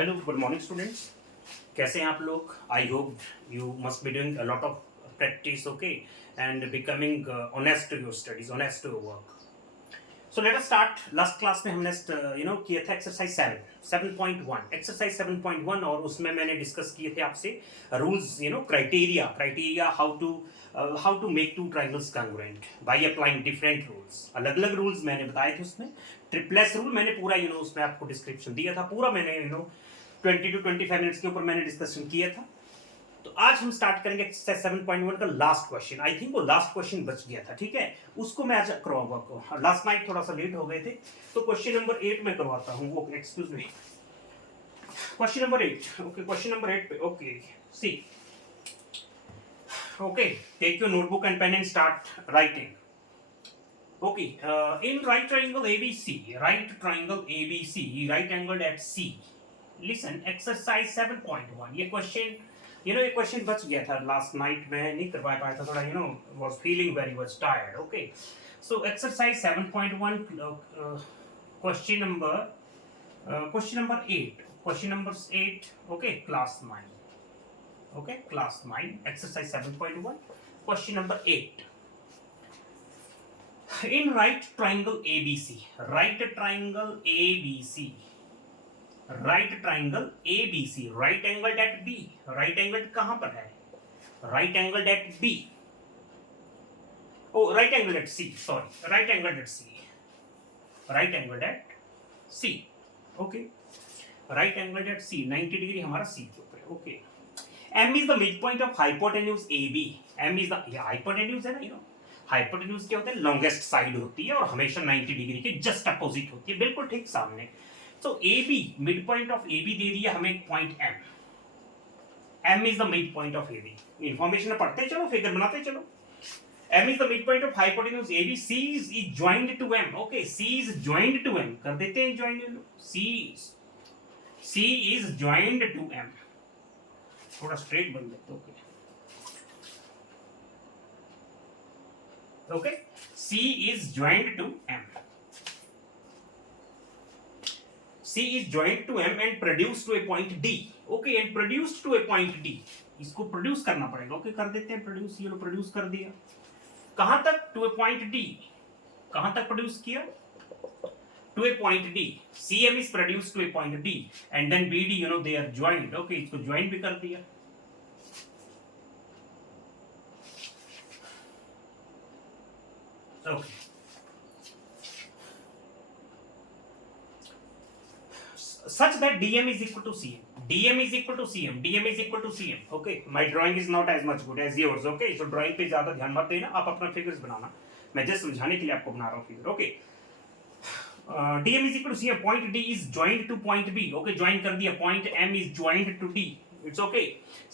Hello good morning students, कैसे हैं आप लोग? I hope you must be doing a lot of practice, okay, and becoming honest to your studies, honest to your work. So let us start. Last class में हमने किया था exercise 7.1, exercise 7.1, और उसमें मैंने डिस्कस किए थे आपसे rules, criteria how to make two triangles congruent by applying different rules. अलग अलग रूल्स मैंने बताए थे उसमें. ट्रिपलेस रूल मैंने पूरा उसमें आपको डिस्क्रिप्शन दिया था पूरा. मैंने 20 to 25 मिनट्स के ऊपर मैंने डिस्कशन किया था. तो आज हम स्टार्ट करेंगे एक्सरसाइज 7.1 का लास्ट क्वेश्चन. आई थिंक वो लास्ट क्वेश्चन बच गया था, ठीक है, उसको मैं आज करवाऊंगा. लास्ट नाइट थोड़ा सा लेट हो गए थे, तो क्वेश्चन नंबर 8 में करवाता हूँ. वो excuse me, question number 8. Okay, question number 8 पे. Okay, see. Okay, take your notebook and pen and start writing. Okay, in right triangle ABC, right angled at C. Listen, exercise 7.1. ये question बच गया था last night में, नहीं कर पाया था थोड़ा, was feeling very much tired. Okay, so exercise 7.1, question number 8. Question number 8. Okay, class 9. Okay, class 9. Exercise 7.1. Question number 8. In right triangle ABC, right triangle ABC, right angled at B. right angled कहाँ पर है? right angled at B. Oh, right angled at C. Sorry, right angled at C. right angled at C. Okay, right angled at C. 90 degree हमारा C के ऊपर. Okay. M is the midpoint of hypotenuse AB. M is the hypotenuse है ना, hypotenuse क्या होता है? Longest side होती है और हमेशा 90 डिग्री के जस्ट अपोजिट होती है, बिल्कुल ठीक सामने. So A B, mid point of A B दे दिया हमें एक point M. M is the mid point of A B. Information पढ़ते चलो, फिगर बनाते चलो. M is the mid point of hypotenuse A B. C is joined to M. Okay, C is joined to M. कर देते हैं joined. C is joined to M. थोड़ा straight बन देते. Okay, okay, C is joined to M. C is joined to M and produced to a point D. Okay, and produced to a point D. इसको produce करना पड़ेगा. Okay, कर देते हैं produce. ये लो प्रोड्यूस कर दिया. कहां तक? To a point D. कहां तक प्रोड्यूस किया? To a point D. CM is produced to a point D and then BD, they are joined. Okay, इसको ज्वाइन भी कर दिया. Okay. Such that DM is equal to CM. DM is equal to CM. DM is equal to CM. Okay. My drawing is not as much good as yours. Okay. So drawing पे ज़्यादा ध्यान मत देना. आप अपना figures बनाना. मैं just समझाने के लिए आपको बना रहा हूँ figure. Okay. DM is equal to CM. Point D is joined to point B. Okay. Join कर दिया. Point M is joined to D. It's okay.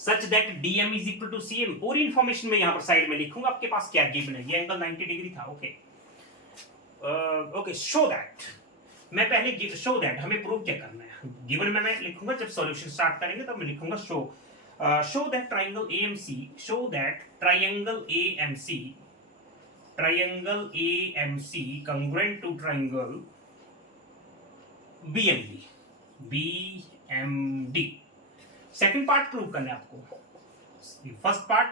Such that DM is equal to CM. पूरी information में यहाँ पर side में लिखूंगा. आपके पास क्या गिवन है? ये एंगल 90 डिग्री था. Okay, okay, show that. मैं पहले शो दैट हमें प्रूव क्या करना है. गिवन में मैं लिखूंगा, जब सॉल्यूशन स्टार्ट करेंगे तब मैं लिखूंगा show that triangle AMC, show that triangle AMC congruent to triangle BMD. Second part prove करना है आपको. First part,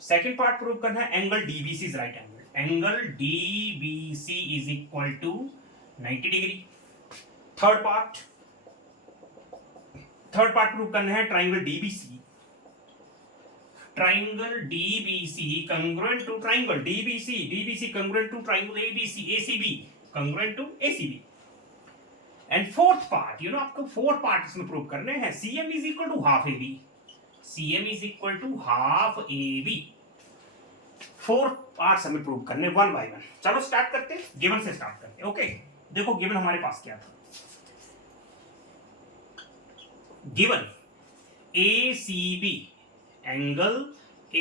second part prove करना है. Angle DBC is right angle. Angle DBC is equal to 90 degree. Third part prove करना है. Triangle DBC congruent to triangle DBC congruent to triangle ACB congruent to ACB. And fourth part, आपको fourth part इसमें prove करने हैं. CM is equal to half AB. CM is equal to half AB. Fourth parts हमें prove करने one by one. चलो start करते हैं. Given से स्टार्ट करते हैं. ओके, देखो गिवन हमारे पास क्या था. Given ACB, angle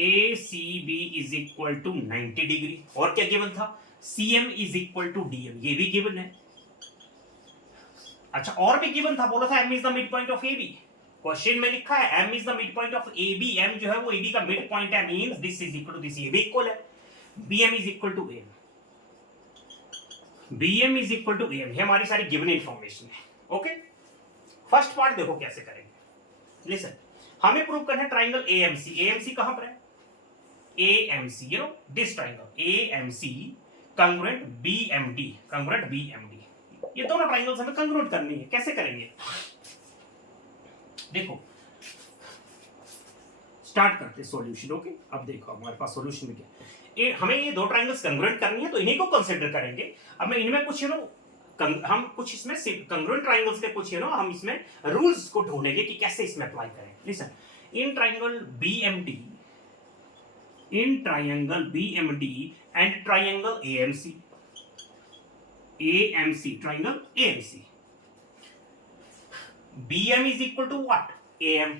ACB is equal to 90 degree. और क्या गिवन था? CM is equal to DM. ये भी गिवन है. अच्छा, और भी गिवन था, बोला था M is the mid point of AB. Question में लिखा है M is the mid point of AB. M जो है वो AB का मिड पॉइंट है, means this is equal to this. ये भी इक्वल है. BM is equal to AM. BM is equal to AM. ये हमारी सारी गिवन इंफॉर्मेशन है. ओके, फर्स्ट पार्ट देखो कैसे करेंगे। लिसन, हमें प्रूव करना है ट्राइंगल एएमसी। एएमसी कहां पर है? AMC, you know this triangle AMC congruent BMD, congruent BMD. ये दोनों ट्राइंगल्स हमें कंग्रुएंट करनी है। कैसे करेंगे? देखो स्टार्ट करते सॉल्यूशन। ओके, अब देखो हमारे पास सॉल्यूशन में क्या, हमें ये दो ट्राइंगल्स कंग्रुएंट करनी है, तो इन्हीं को कंसीडर करेंगे। अब मैं इनमें कुछ हम कुछ इसमें कंग्रुएंट ट्राइंगल्स के कुछ हम इसमें रूल्स को ढूंढेंगे कि कैसे इसमें अप्लाई करें। Listen, in triangle BMD, in triangle BMD and triangle AMC, AMC triangle AMC, BM is equal to what? AM।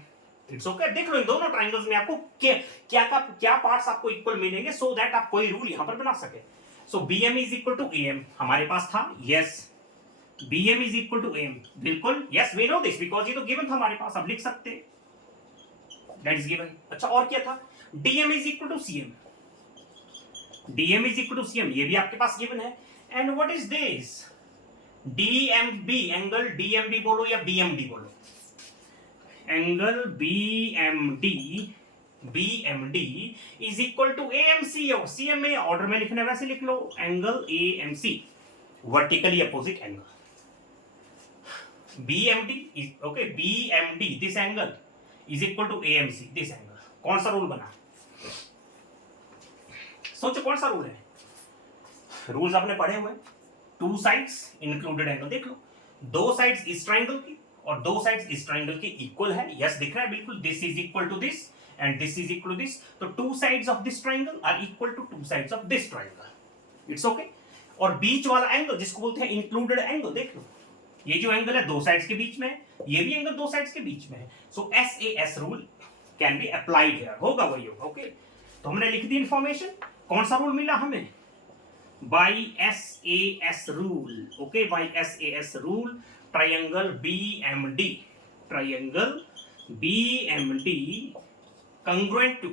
It's okay. देख लो इन दोनों ट्राइंगल्स में आपको क्या पार्ट्स आपको इक्वल मिलेंगे, सो दैट आप कोई रूल यहां पर बना सके। So BM is equal to AM हमारे पास था, yes. BM is equal to AM, बिल्कुल yes, we know this because ये तो गिवन था हमारे पास, अब लिख सकते हैं, दैट इज गिवन। अच्छा, और क्या था? DM is equal to CM, DM is equal to CM, ये भी आपके पास गिवन है। And what is this? DMB, angle DMB बोलो या BMD बोलो, angle BMD is equal to AMC और CM में ऑर्डर में लिखना है वैसे लिख लो, angle AMC vertically opposite angle. BMD is okay, BMD this angle is equal to AMC this angle। कौन सा रूल बना? सोचो कौन सा रूल है? रूल्स आपने पढ़े हुए, टू साइड्स इंक्लूडेड एंगल। देख लो, दो साइड्स इस ट्राइंगल की और दो साइड्स इस ट्राइंगल की इक्वल है, यस दिख रहा है बिल्कुल, this is equal to this and this is equal to this, तो two sides of this triangle are equal to two sides of this triangle, it's okay. और बीच वाला एंगल जिसको बोलते हैं इंक्लूडेड एंगल, देख लो ये जो एंगल है दो साइड्स के बीच में है, ये भी एंगल दो साइड्स के बीच में है, सो SAS rule can be applied here, होगा वही होगा, ओके। तो हमने लिख दी इंफॉर्मेशन, कौन सा रूल मिला हमें? By SAS rule, okay, by SAS rule triangle BMD, triangle BMD congruent to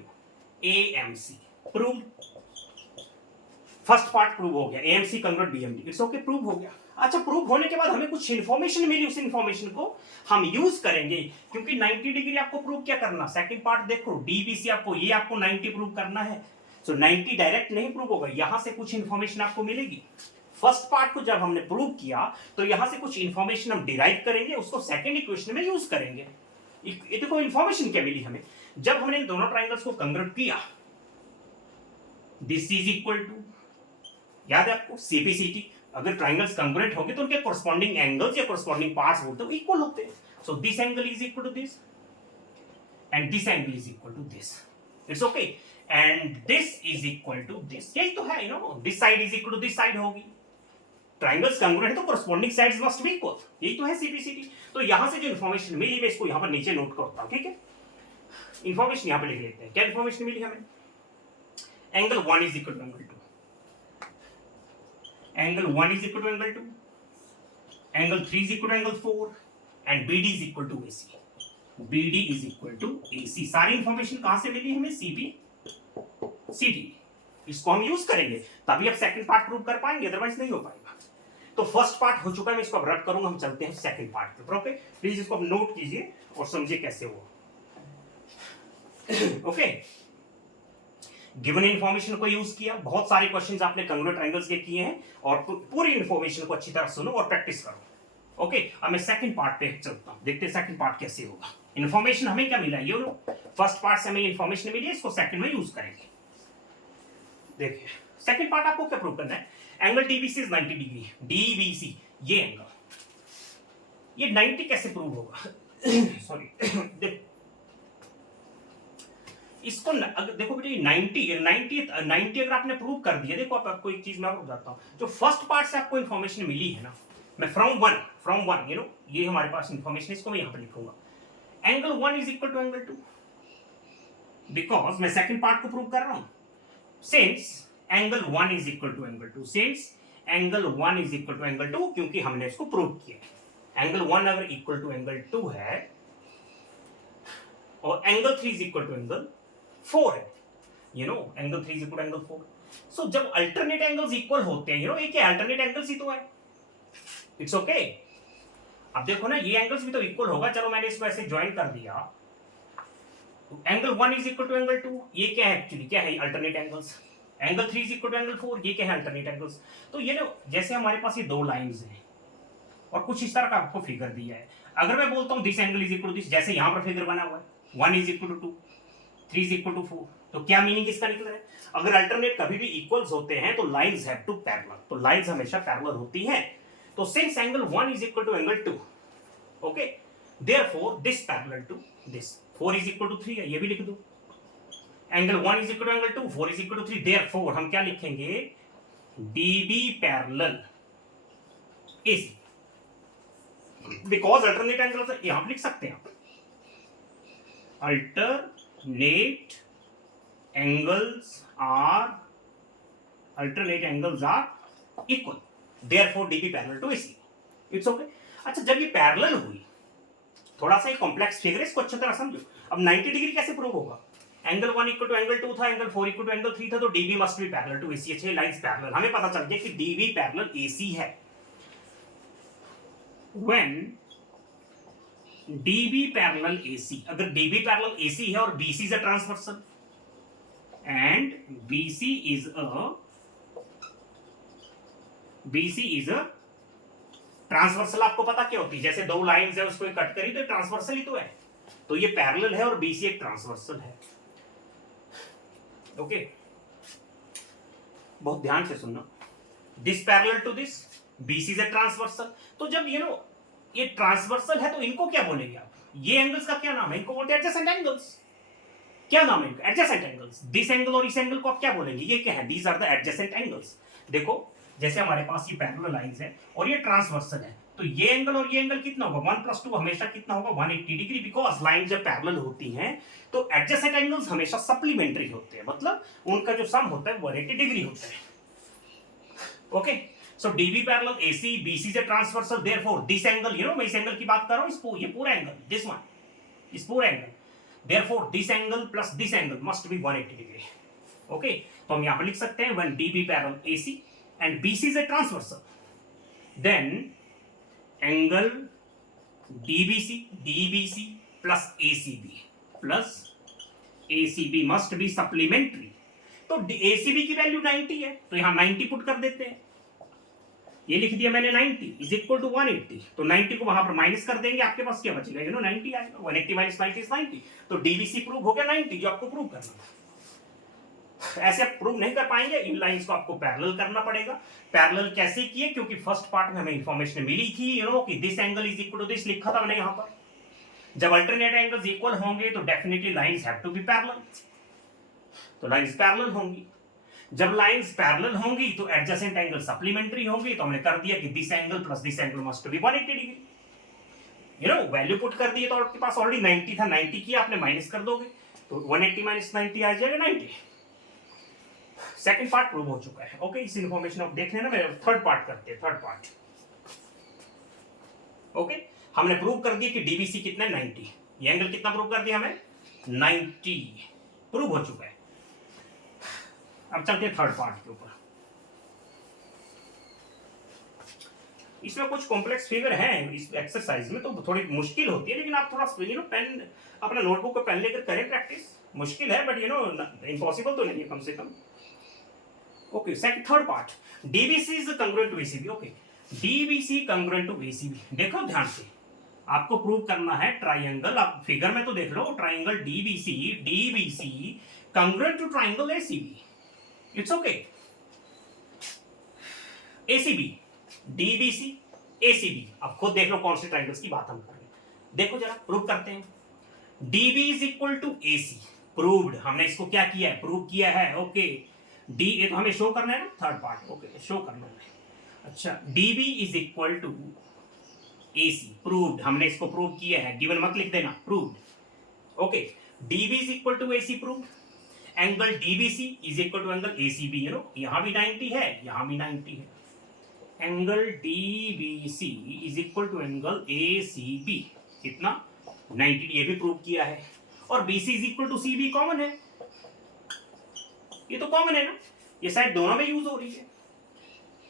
AMC, prove. First part prove हो गया, AMC congruent BMD, it's okay, prove हो गया। अच्छा, प्रूव होने के बाद हमें कुछ इंफॉर्मेशन मिली, उस इंफॉर्मेशन को हम यूज करेंगे, क्योंकि 90 डिग्री आपको प्रूव क्या करना, सेकंड पार्ट देखो DBC आपको, ये आपको 90 प्रूव करना है, सो 90 डायरेक्ट नहीं प्रूव होगा, यहां से कुछ इंफॉर्मेशन आपको मिलेगी। फर्स्ट पार्ट को जब हमने प्रूव किया तो यहां से कुछ इंफॉर्मेशन हम डिराइव करेंगे, उसको सेकंड इक्वेशन में यूज करेंगे। ये देखो इंफॉर्मेशन क्या मिली हमें, जब हमने इन दोनों ट्राइंगल्स को कन्वर्ट किया, दिस इज इक्वल टू, याद है आपको CPCT, अगर ट्राइंगल्स कंग्रुएंट होंगे तो उनके कोरस्पॉन्डिंग एंगल्स या कोरस्पॉन्डिंग पार्ट्स बोलते हैं इक्वल होते हैं, so this angle is equal to this and this angle is equal to this, it's okay, and this is equal to this, यही तो है, you know, this side is equal to this side होगी, triangles congruent है तो corresponding sides must be equal, यही तो है CPCT। तो यहां से जो इंफॉर्मेशन मिली मैं इसको यहां पर नीचे नोट करता हूं, ठीक है, इंफॉर्मेशन यहां पर लिख लेते हैं। क्या इंफॉर्मेशन मिली हमें? Angle 1 is equal to angle 2, angle 1 is equal to angle 2, angle 3 is equal to angle 4 and BD is equal to AC, BD is equal to AC। सारी इंफॉर्मेशन कहां से मिली हमें? CPCT, इसको हम यूज करेंगे तभी आप सेकंड पार्ट प्रूव कर पाएंगे, अदरवाइज नहीं हो पाएगा। तो फर्स्ट पार्ट हो चुका है, मैं इसको अब रट करूंगा, हम चलते हैं सेकंड पार्ट पे, ओके। प्लीज इसको आप नोट कीजिए और समझिए कैसे हुआ, ओके। गिवन इंफॉर्मेशन को यूज किया, बहुत सारे क्वेश्चंस आपने कंग्रुएंट ट्रायंगल्स के किए हैं, और पूरी इंफॉर्मेशन को अच्छी तरह सुनो और प्रैक्टिस करो, ओके। अब मैं सेकंड पार्ट पे चलता हूं, देखते हैं सेकंड पार्ट कैसे होगा। इंफॉर्मेशन हमें क्या मिला, ये लो, फर्स्ट पार्ट से हमें इंफॉर्मेशन मिली है, इसको सेकंड में यूज करेंगे। देखिए सेकंड पार्ट आपको क्या प्रूव करना है, angle DBC is 90 degree, DBC ये एंगल, ये 90 कैसे प्रूव होगा? सॉरी देखो इसको देखो बेटे, 90 अगर आपने प्रूव कर दिया, देखो आपको एक चीज मैं और बताता हूं, जो फर्स्ट पार्ट से आपको इंफॉर्मेशन मिली है ना, मैं फ्रॉम वन यू नो, ये हमारे पास इंफॉर्मेशन, इसको मैं यहां पर लिखूंगा, angle 1 is equal to angle 2, because मैं सेकंड पार्ट को प्रूव कर रहा हूं, since angle 1 is equal to angle 2, since angle 1 is equal to angle 2, क्योंकि हमने इसको प्रूव किया। एंगल 1 अगर इक्वल टू एंगल 2 है और angle 3 is equal to angle 4 है, you know, angle 3 is equal to angle 4, so जब अल्टरनेट एंगल्स इक्वल होते हैं, यू नो, ये क्या अल्टरनेट एंगल्स ही तो है, इट्स ओके। अब देखो ना, ये एंगल्स भी तो इक्वल होगा, चलो मैंने इसको ऐसे ज्वाइन कर दिया, angle 1 is equal to angle 2, ये क्या है एक्चुअली, क्या है alternate angles. Angle 3 is equal to angle 4, ये क्या है अल्टरनेट एंगल्स। तो ये ना, जैसे हमारे पास ये दो लाइंस हैं और कुछ इस तरह का आपको फिगर दिया है, अगर मैं बोलता हूँ this angle is equal to this, जैसे यहाँ पर फिगर बना हुआ है 1 is equal to 2, 3 is equal to 4, तो क्या मीनिंग इसका निकल रहा है, अगर अल्टरनेट कभी भी इक्वल्स होते हैं तो लाइंस हैव टू पैरेलल, तो लाइंस हमेशा पैरेलल होती हैं। तो since angle 1 is equal to angle 2, okay, therefore this parallel to this, 4 is equal to 3 है, ये भी लिख दो, angle 1 is equal to angle 2, 4 is equal to 3, therefore हम क्या लिखेंगे, DB parallel AC, because alternate angle यहां पर लिख सकते हैं आप, alternate angles are equal, therefore DB parallel to AC, it's okay. अच्छा, जब ये पैरेलल हुई, थोड़ा सा एक कॉम्प्लेक्स फिगर है, इसको अच्छी तरह समझो। अब 90 डिग्री कैसे प्रूव होगा, एंगल 1 इक्वल टू एंगल 2 था, एंगल 4 इक्वल टू एंगल 3 था, तो DB must be parallel to AC, अच्छे लाइंस पैरेलल, हमें पता चल गया कि DB पैरेलल AC है। When DB पैरेलल AC, अगर DB पैरेलल AC है और BC is a transversal and BC is a transversal, आपको पता क्या होती है, जैसे दो लाइंस है उसको कट करी तो ट्रांसवर्सल ही तो है, तो ये पैरेलल है और BC एक ट्रांसवर्सल है, ओके। बहुत ध्यान से सुनना, this parallel to this, BC is a transversal, तो जब ये ट्रांसवर्सल है तो इनको क्या बोलेंगे आप, ये एंगल्स का क्या नाम है, इनको बोलते हैं एडजेसेंट एंगल्स। क्या नाम है इनका, एडजेसेंट एंगल्स। दिस एंगल और इस एंगल को आप क्या बोलेंगे, ये क्या है, these are the adjacent angles. देखो, जैसे हमारे पास ये पैरेलल लाइंस है और ये ट्रांसवर्सल है, तो ये एंगल और ये एंगल कितना होगा, 1 + 2 हमेशा कितना होगा, 180 डिग्री, बिकॉज लाइन जब पैरेलल होती हैं तो एडजेसेंट एंगल्स हमेशा सप्लीमेंट्री होते हैं, मतलब उनका जो सम होता है 180 डिग्री होता है, okay. So DB parallel AC, BC is a transversal, therefore this angle, मैं इस एंगल की बात कर रहा हूँ, ये पूरा एंगल, this one, इस पूरा angle, therefore this angle plus this angle must be 180 degree, okay। तो हम यहाँ पर लिख सकते हैं when DB parallel AC and BC is a transversal, then angle DBC plus ACB must be supplementary। तो ACB की वैल्यू 90 है, तो यहाँ 90 पुट कर देते हैं, ये लिख दिया मैंने 90 इज इक्वल टू 180, तो 90 को वहां पर माइनस कर देंगे, आपके पास क्या बचेगा, 90 आएगा, 180 माइनस 90 इज 90, तो DBC प्रूव हो गया 90, जो आपको प्रूव करना था। ऐसे आप प्रूव नहीं कर पाएंगे, इन लाइंस को आपको पैरेलल करना पड़ेगा। पैरेलल कैसे किए, क्योंकि फर्स्ट पार्ट में हमें इंफॉर्मेशन मिली थी, कि this angle is equal to this लिखा था मैंने यहाँ पर, जब अल्टरनेट एंगल्स इक्वल होंगे तो definitely lines have to be parallel, तो लाइंस पैरेलल होंगी, जब लाइंस पैरेलल होंगी तो एडजेसेंट एंगल सप्लीमेंट्री होंगी, तो हमने कर दिया कि this angle plus this angle must be 180 degree, value put कर दिए, तो आपके पास ऑलरेडी 90 था, 90 किया आपने माइनस कर दोगे, तो 180 माइनस 90 आ जाएगा 90। सेकंड पार्ट प्रूव हो चुका है, ओके। इस इंफॉर्मेशन आप देख लेना, मेरे थर्ड पार्ट करते हैं, थर्ड पार्ट, ओके। हमने प्रूव कर दिया कि DBC कितना है, 90, ये एंगल कितना प्रूव कर दिया हमें, 90 प्रूव हो चुका है। अब चलते हैं थर्ड पार्ट के ऊपर, इसमें कुछ कॉम्प्लेक्स फिगर हैं इस एक्सरसाइज में, तो थोड़ी मुश्किल होती है, लेकिन आप थोड़ा पेन अपना नोटबुक पे पेन लेकर करें प्रैक्टिस, मुश्किल है बट इम्पॉसिबल तो नहीं है कम से कम, okay. Second third part, DBC is congruent to ACB, okay, DBC congruent to ACB, देखो ध्यान से, आपको प्रूव करना है ट्राइंगल, आप फिगर में तो देख लो, triangle DBC congruent to triangle ACB, it's okay. ACB, DBC, ACB, अब खुद देख लो कौन से ट्राइंगल्स की बात हम कर रहे हैं, देखो जरा प्रूव करते हैं। DB is equal to AC, proved, हमने इसको क्या किया है, प्रूव किया है, ओके। डी ये तो हमें शो करना है ना, थर्ड पार्ट, ओके, शो करना है। अच्छा, DB is equal to AC, proved, हमने इसको प्रूव किया है, गिवन मत लिख देना, proved, okay. DB is equal to AC, proved, angle DBC is equal to angle ACB, यहां भी 90 है, यहां भी 90 है, angle DBC is equal to angle ACB, कितना, 90, ये भी प्रूव किया है, और BC is equal to CB common है, ये तो कॉमन है ना, ये साइड दोनों में यूज हो रही है,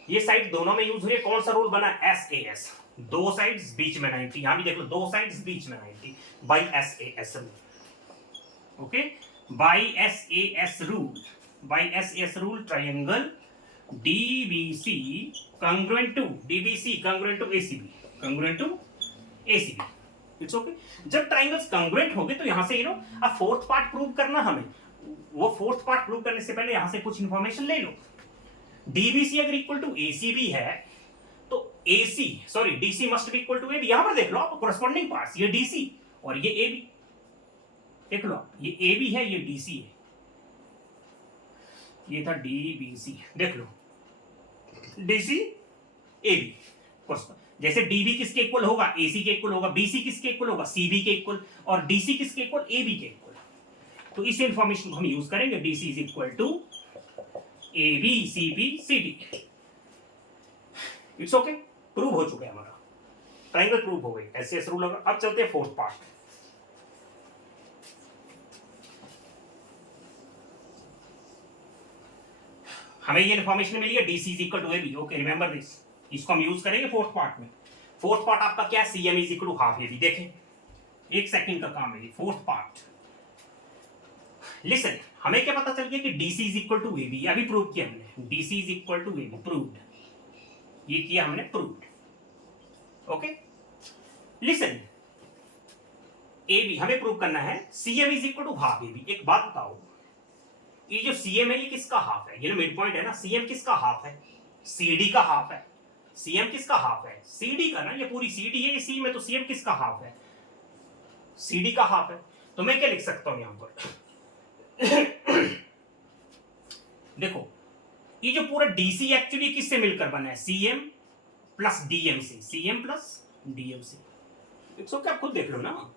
ये साइड दोनों में यूज हो रही है, कौन सा रूल बना, SAS, दो साइड्स बीच में 90, यहां भी देख लो दो साइड्स बीच में 90 by S A S rule. Okay, by S A S rule, by S A S rule triangle DBC congruent to DBC congruent to ACB, congruent to ACB. It's okay. जब triangles congruent हो गए तो यहां से you know अब fourth part prove करना हमें, वो फोर्थ पार्ट प्रूव करने से पहले यहां से कुछ इंफॉर्मेशन ले लो। डीबीसी अगर इक्वल टू एसीबी है तो AC sorry DC must be equal to AB. यहां पर देख लो आप कोरस्पॉन्डिंग पार्ट्स, ये डीसी और ये एबी, देख लो ये एबी है ये डीसी है, ये था डीबीसी, देख लो डीसी एबी। जैसे डीबी किसके इक्वल होगा, एसी के इक्वल होगा, बीसी किसके इक्वल होगा, सीबी के इक्वल, और डीसी किसके इक्वल, एबी के इक्वल। तो इस इंफॉर्मेशन को हम यूज करेंगे, DC is equal to AB CB CD. It's okay, prove हो चुका है हमारा, ट्राइंगल प्रूव हो गई, एसएस रूल होगा। अब चलते हैं फोर्थ पार्ट। हमें ये इन्फॉर्मेशन मिली है DC is equal to AB. Okay, remember this, इसको हम यूज करेंगे फोर्थ पार्ट में। फोर्थ पार्ट आपका क्या, CM is equal to half AB. देखें एक सेकंड का काम है ये फोर्थ पार्ट। लिसन, हमें क्या पता चल गया कि DC is equal to AB, अभी प्रूव किया हमने, DC is equal to AB, proved, ये किया हमने प्रूव्ड। ओके, लिसन, एबी हमें प्रूव करना है, CM is equal to half AB. एक बात बताओ, ये जो सीएम है ये किसका हाफ है, ये जो मिड पॉइंट है ना, सीएम किसका हाफ है, सीडी का हाफ है। सीएम किसका हाफ है, सीडी का ना, ये पूरी सीडी है, ये सी में, तो सीएम किसका हाफ है, सीडी का हाफ है। तो मैं क्या लिख सकता हूं यहां पर देखो ये जो पूरा डीसी एक्चुअली किससे मिलकर बना है, CM plus DMC, CM plus DMC. It's okay, आप खुद देख लो ना,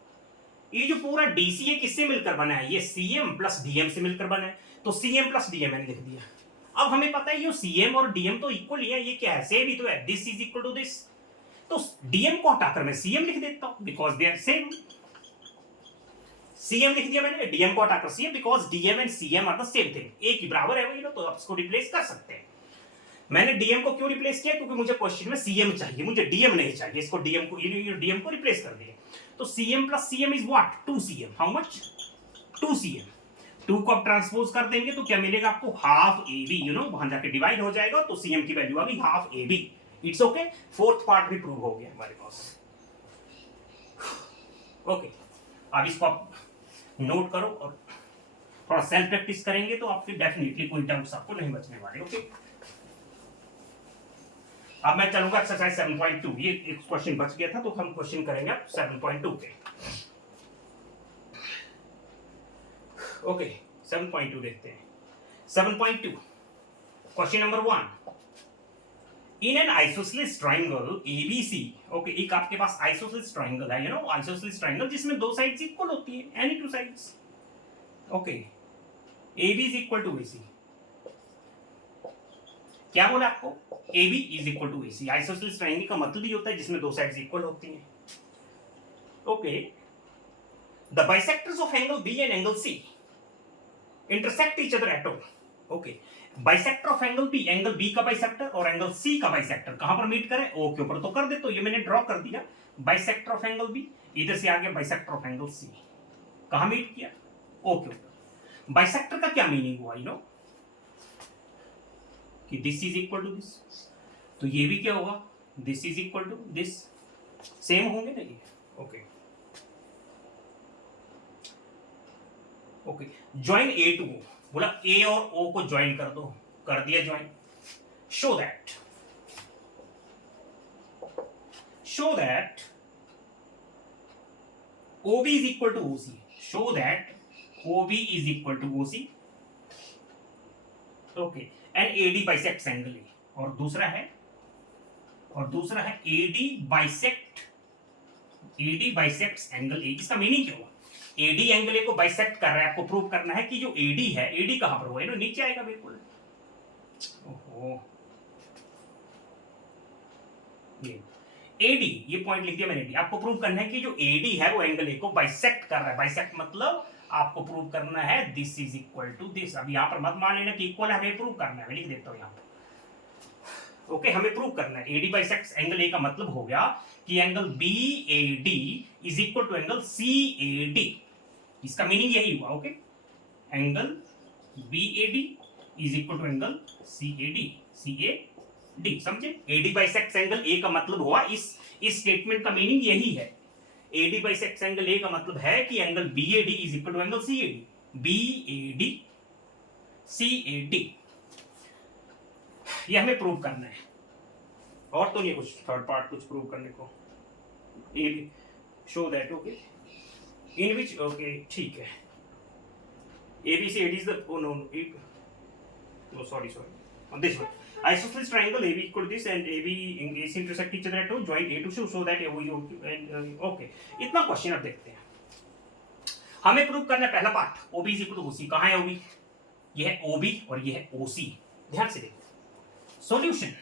ये जो पूरा डीसी है किससे मिलकर बना है, ये सीएम प्लस डीएम से मिलकर बना है। तो सीएम प्लस डीएम मैंने लिख दिया। अब हमें पता है ये सीएम और डीएम तो इक्वल ही है, ये क्या है, सेम ही तो है, this is equal to this. तो डीएम को हटाकर मैं सीएम लिख देता हूं because they are same. CM लिख दिया मैंने, डीएम को हटाकर CM, because DM and CM are the same thing, एक ही बराबर है वो, तो आप इसको रिप्लेस कर सकते हैं। मैंने डीएम को क्यों रिप्लेस किया, क्योंकि मुझे क्वेश्चन में सीएम चाहिए, मुझे डीएम नहीं चाहिए, इसको डीएम को, डीएम को रिप्लेस कर दिया। तो CM plus CM is what, 2cm। How much, 2cm। 2 को आप ट्रांसपोज कर देंगे तो क्या मिलेगा आपको, हाफ एबी, यू नो, वहां जाके डिवाइड हो जाएगा तो सीएम की वैल्यू आ गई half AB. It's okay, fourth part भी प्रूव हो गया हमारे पास। ओके, अब इसको आप नोट करो और थोड़ा सेल्फ प्रैक्टिस करेंगे तो आपके डेफिनेटली कोई डाउट्स आपको नहीं बचने वाले। ओके, अब मैं चलूंगा एक्सरसाइज 7.2। ये एक क्वेश्चन बच गया था तो हम क्वेश्चन करेंगे अब 7.2 पे। ओके, 7.2 देखते हैं। 7.2 question number 1, in an isosceles triangle ABC. Okay, एक आपके पास आइसोसेलेस ट्राइंगल है, यू नो, आइसोसेलेस ट्राइंगल जिसमें दो साइड्स इक्वल होती है, any two sides. Okay, AB is equal to AC. क्या बोला आपको, AB is equal to AC। Isosceles triangle का मतलब ही होता है जिसमें दो साइड्स इक्वल होती हैं। Okay, the bisectors of angle B and angle C intersect each other at O। Okay, bisector of angle B, angle B का बाइसेक्टर और एंगल C का बाइसेक्टर कहां पर मीट करे, O के ऊपर। तो कर दे, तो ये मैंने ड्रॉ कर दिया, बाइसेक्टर ऑफ एंगल B, इधर से आ गया बाइसेक्टर ऑफ एंगल C, कहां मीट किया, O के ऊपर। बाइसेक्टर का क्या मीनिंग हुआ, यू नो, कि this is equal to this, तो ये भी क्या होगा, this is equal to this, same होंगे ना ये। Okay okay, join A to O, बोला ए और ओ को ज्वाइन कर दो, कर दिया join. Show that OB is equal to OC, show that OB is equal to OC। Okay, and AD bisects angle A, और दूसरा है AD बाइसेक्ट्स एंगल ए। इसका मीनिंग क्या हुआ, AD एंगल ए को बाइसेक्ट कर रहा है, आपको प्रूव करना है कि जो AD है, AD कहां पर हुआ है, नीचे आएगा बिल्कुल। ओहो, ये AD, ये पॉइंट लिख दिया मैंने, आपको प्रूव करना है कि जो AD है वो एंगल ए को बाइसेक्ट कर रहा है। बाइसेक्ट मतलब आपको प्रूव करना है this is equal to this. अब यहां पर मत मान लेना कि इक्वल है, हमें प्रूव करना है, मैं लिख देता हूं यहां पर। ओके, हमें प्रूव करना है एडी बाइसेक्ट्स एंगल ए का मतलब हो गया कि angle B A D is equal to angle C A D. इसका मीनिंग यही हुआ। Okay, angle B A D is equal to angle C A D, C A D. समझे? AD bisects angle A का मतलब हुआ, इस statement का meaning यही है। एडी बाइसेक्ट्स एंगल ए का मतलब है कि angle B A D is equal to angle C A D, B A D C A D. ये हमें प्रूव करना है, और तो नहीं कुछ थर्ड पार्ट कुछ प्रूव करने को। Show that okay in which, okay ठीक है, ABC AD is the, oh no sorry on this one isosceles triangle AB equal to this and AC intersect each other at O, joint A to C, so that okay, इतना question अब देखते हैं। हमें prove करना है पहला part, OB is equal to OC। कहाँ है OB? ये है OB और ये है OC। ध्यान से देखो सॉल्यूशन।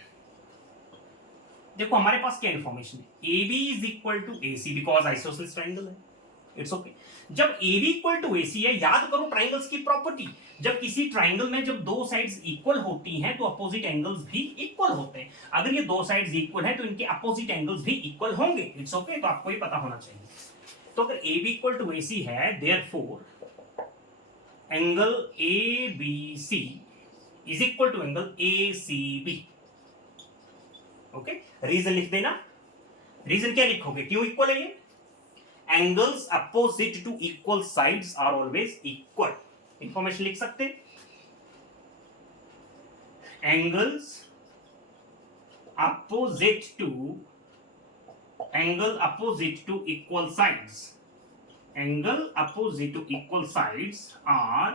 देखो हमारे पास क्या इन्फॉर्मेशन है, AB is equal to AC because isosceles triangle है। It's okay. जब AB इक्वल टू AC है, याद करो ट्राइंगल्स की प्रॉपर्टी, जब किसी ट्राइंगल में जब दो साइड्स इक्वल होती हैं तो अपोजिट एंगल्स भी इक्वल होते हैं। अगर ये दो साइड्स इक्वल हैं तो इनके अपोजिट एंगल्स भी इक्वल होंगे। इट्स ओके, तो आपको ये पता होना चाहिए। तो अगर AB इक्वल टू AC है, therefore angle ABC is equal to angle ACB। Okay, reason लिख देना। रीजन क्या लिखोगे, क्यों इक्वल है ये? Angles opposite to equal sides are always equal। Information लिख सकते, angles opposite to equal sides, angle opposite to equal sides are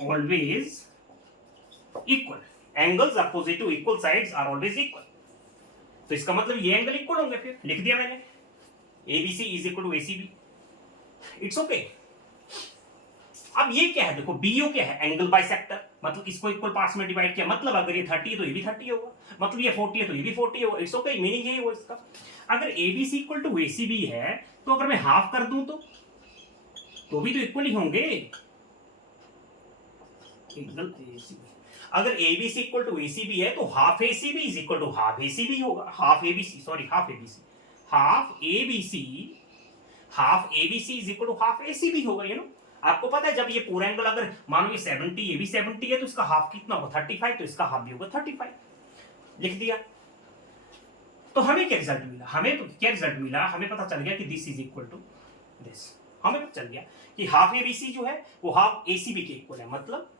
always equal। angles opposite to equal sides are always equal। तो इसका मतलब ये angle equal होंगे। फिर लिख दिया मैंने, ABC is equal to ACB। It's okay. अब ये क्या है, देखो BO क्या है, एंगल बाइसेक्टर, मतलब इसको इक्वल पार्ट्स में डिवाइड किया, मतलब अगर ये 30 है तो ये भी 30 होगा, मतलब ये 40 है तो ये भी 40 होगा। इट्स ओके, मीनिंग यही हुआ इसका। अगर ABC इक्वल टू ACB है तो अगर मैं हाफ कर दूं तो भी तो इक्वल ही होंगे। एंगल ACB, अगर ABC इक्वल टू ACB है तो half ACB is equal to half ACB होगा, half ABC is equal to half ACB होगा। यू नो, आपको पता है जब ये पूरा एंगल अगर मानो ये 70 ये भी 70 है तो इसका हाफ कितना होगा 35, तो इसका हाफ भी होगा 35। लिख दिया। तो हमें क्या रिजल्ट मिला, हमें पता चल गया कि this is equal to this. हमें पता चल गया कि हाफ ABC जो है वो हाफ ACB के इक्वल है, मतलब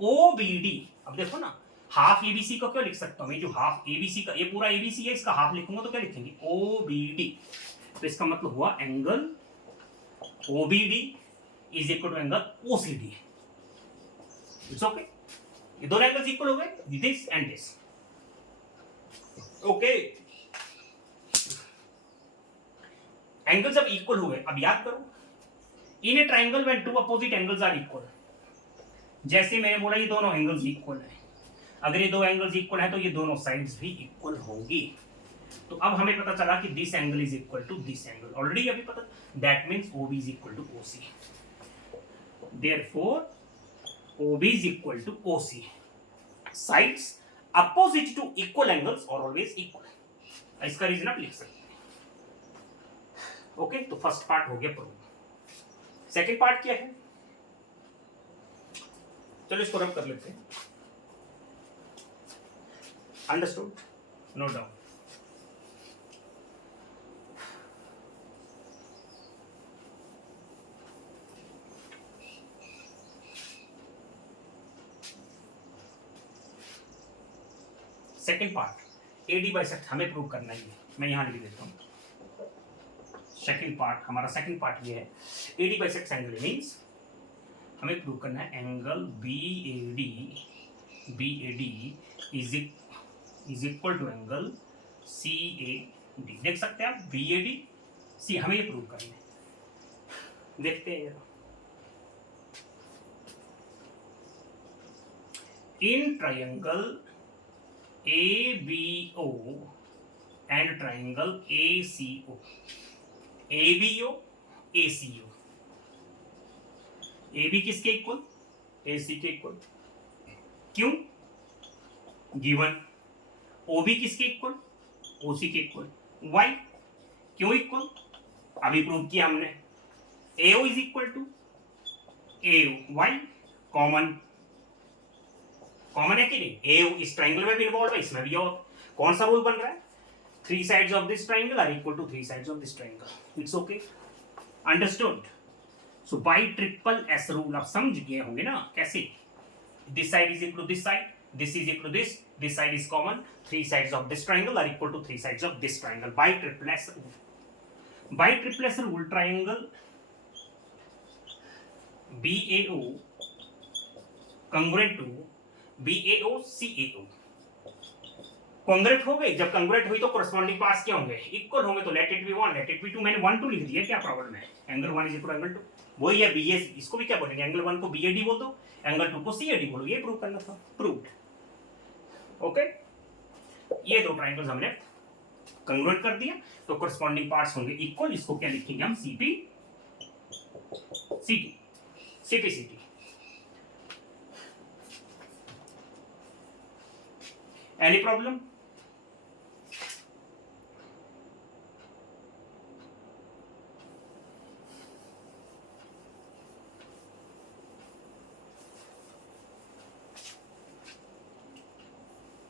OBD। अब देखो ना, हाफ ABC को क्यों लिख सकता हूं मैं, जो हाफ ABC का, ये पूरा ABC है, इसका हाफ लिखूंगा तो क्या लिखेंगे OBD। तो इसका मतलब हुआ angle OBD is equal to angle OCD। It's okay, ये दोनों एंगल्स इक्वल हो गए, this and this. Okay, angle जब इक्वल हो गए, अब याद करो, in a triangle when two opposite angles are equal, जैसे मैंने बोला ये दोनों एंगल्स इक्वल है, अगर ये दो एंगल्स इक्वल है तो ये दोनों साइड्स भी इक्वल होंगी। तो अब हमें पता चला कि this angle is equal to this angle, already अभी पता, that means OB is equal to OC। Therefore OB is equal to OC, sides opposite to equal angles और ऑलवेज इक्वल। इसका रीजन आप लिख सकते हैं। ओके, तो फर्स्ट पार्ट हो गया प्रूव। सेकंड पार्ट क्या है, चलो इसको रब कर लेते हैं। Understood, no doubt. Second part AD bisect हमें प्रूव करना ही है, मैं यहां लिख देता हूं। सेकंड पार्ट, हमारा सेकंड पार्ट ये है, AD बाइसेक्ट एंगल मींस हमें प्रूव करना है angle BAD is equal to angle CAD। देख सकते हैं आप, BAD C, हमें ये प्रूव करना है। देखते हैं, in triangle ABO and triangle ACO, ABO ACO, AB किसके इक्वल, AC के इक्वल। क्यों? गिवन ओबी किसके इक्वल, ओसी के इक्वल, वाई क्यों इक्वल, अभी प्रूव किया हमने, AO is equal to AO why, common, common है कि नहीं, एओ इस ट्राइंगल में भी इन्वॉल्व है, इसमें भी, और कौन सा रूल बन रहा है, three sides of this triangle are equal to three sides of this triangle, it's okay, understood. So by triple S rule आप समझ गए होंगे ना कैसे, this side is equal to this side, this is equal to this side is common, three sides of this triangle are equal to three sides of this triangle by triple rule. By triple rule triangle BAO congruent to BAO CAO congruent हो गई, जब congruent हुई तो corresponding parts क्या होंगे, equal होंगे, तो let it be 1 let it be 2, मैंने 1 2 लिख दिया, क्या प्रॉब्लम है, angle 1 is equal to angle 2, वही है BA, इसको भी क्या बोलेंगे, एंगल 1 को BAD बोल दो, एंगल 2 को CAD बोलो, ये प्रूव करना था, प्रूव्ड, ओके। ये दो ट्रायंगल्स हमने कन्वर्ट कर दिया, तो कोरस्पॉन्डिंग पार्ट्स होंगे इक्वल, इसको क्या लिखेंगे हम, CP CT, CP CT। Any problem,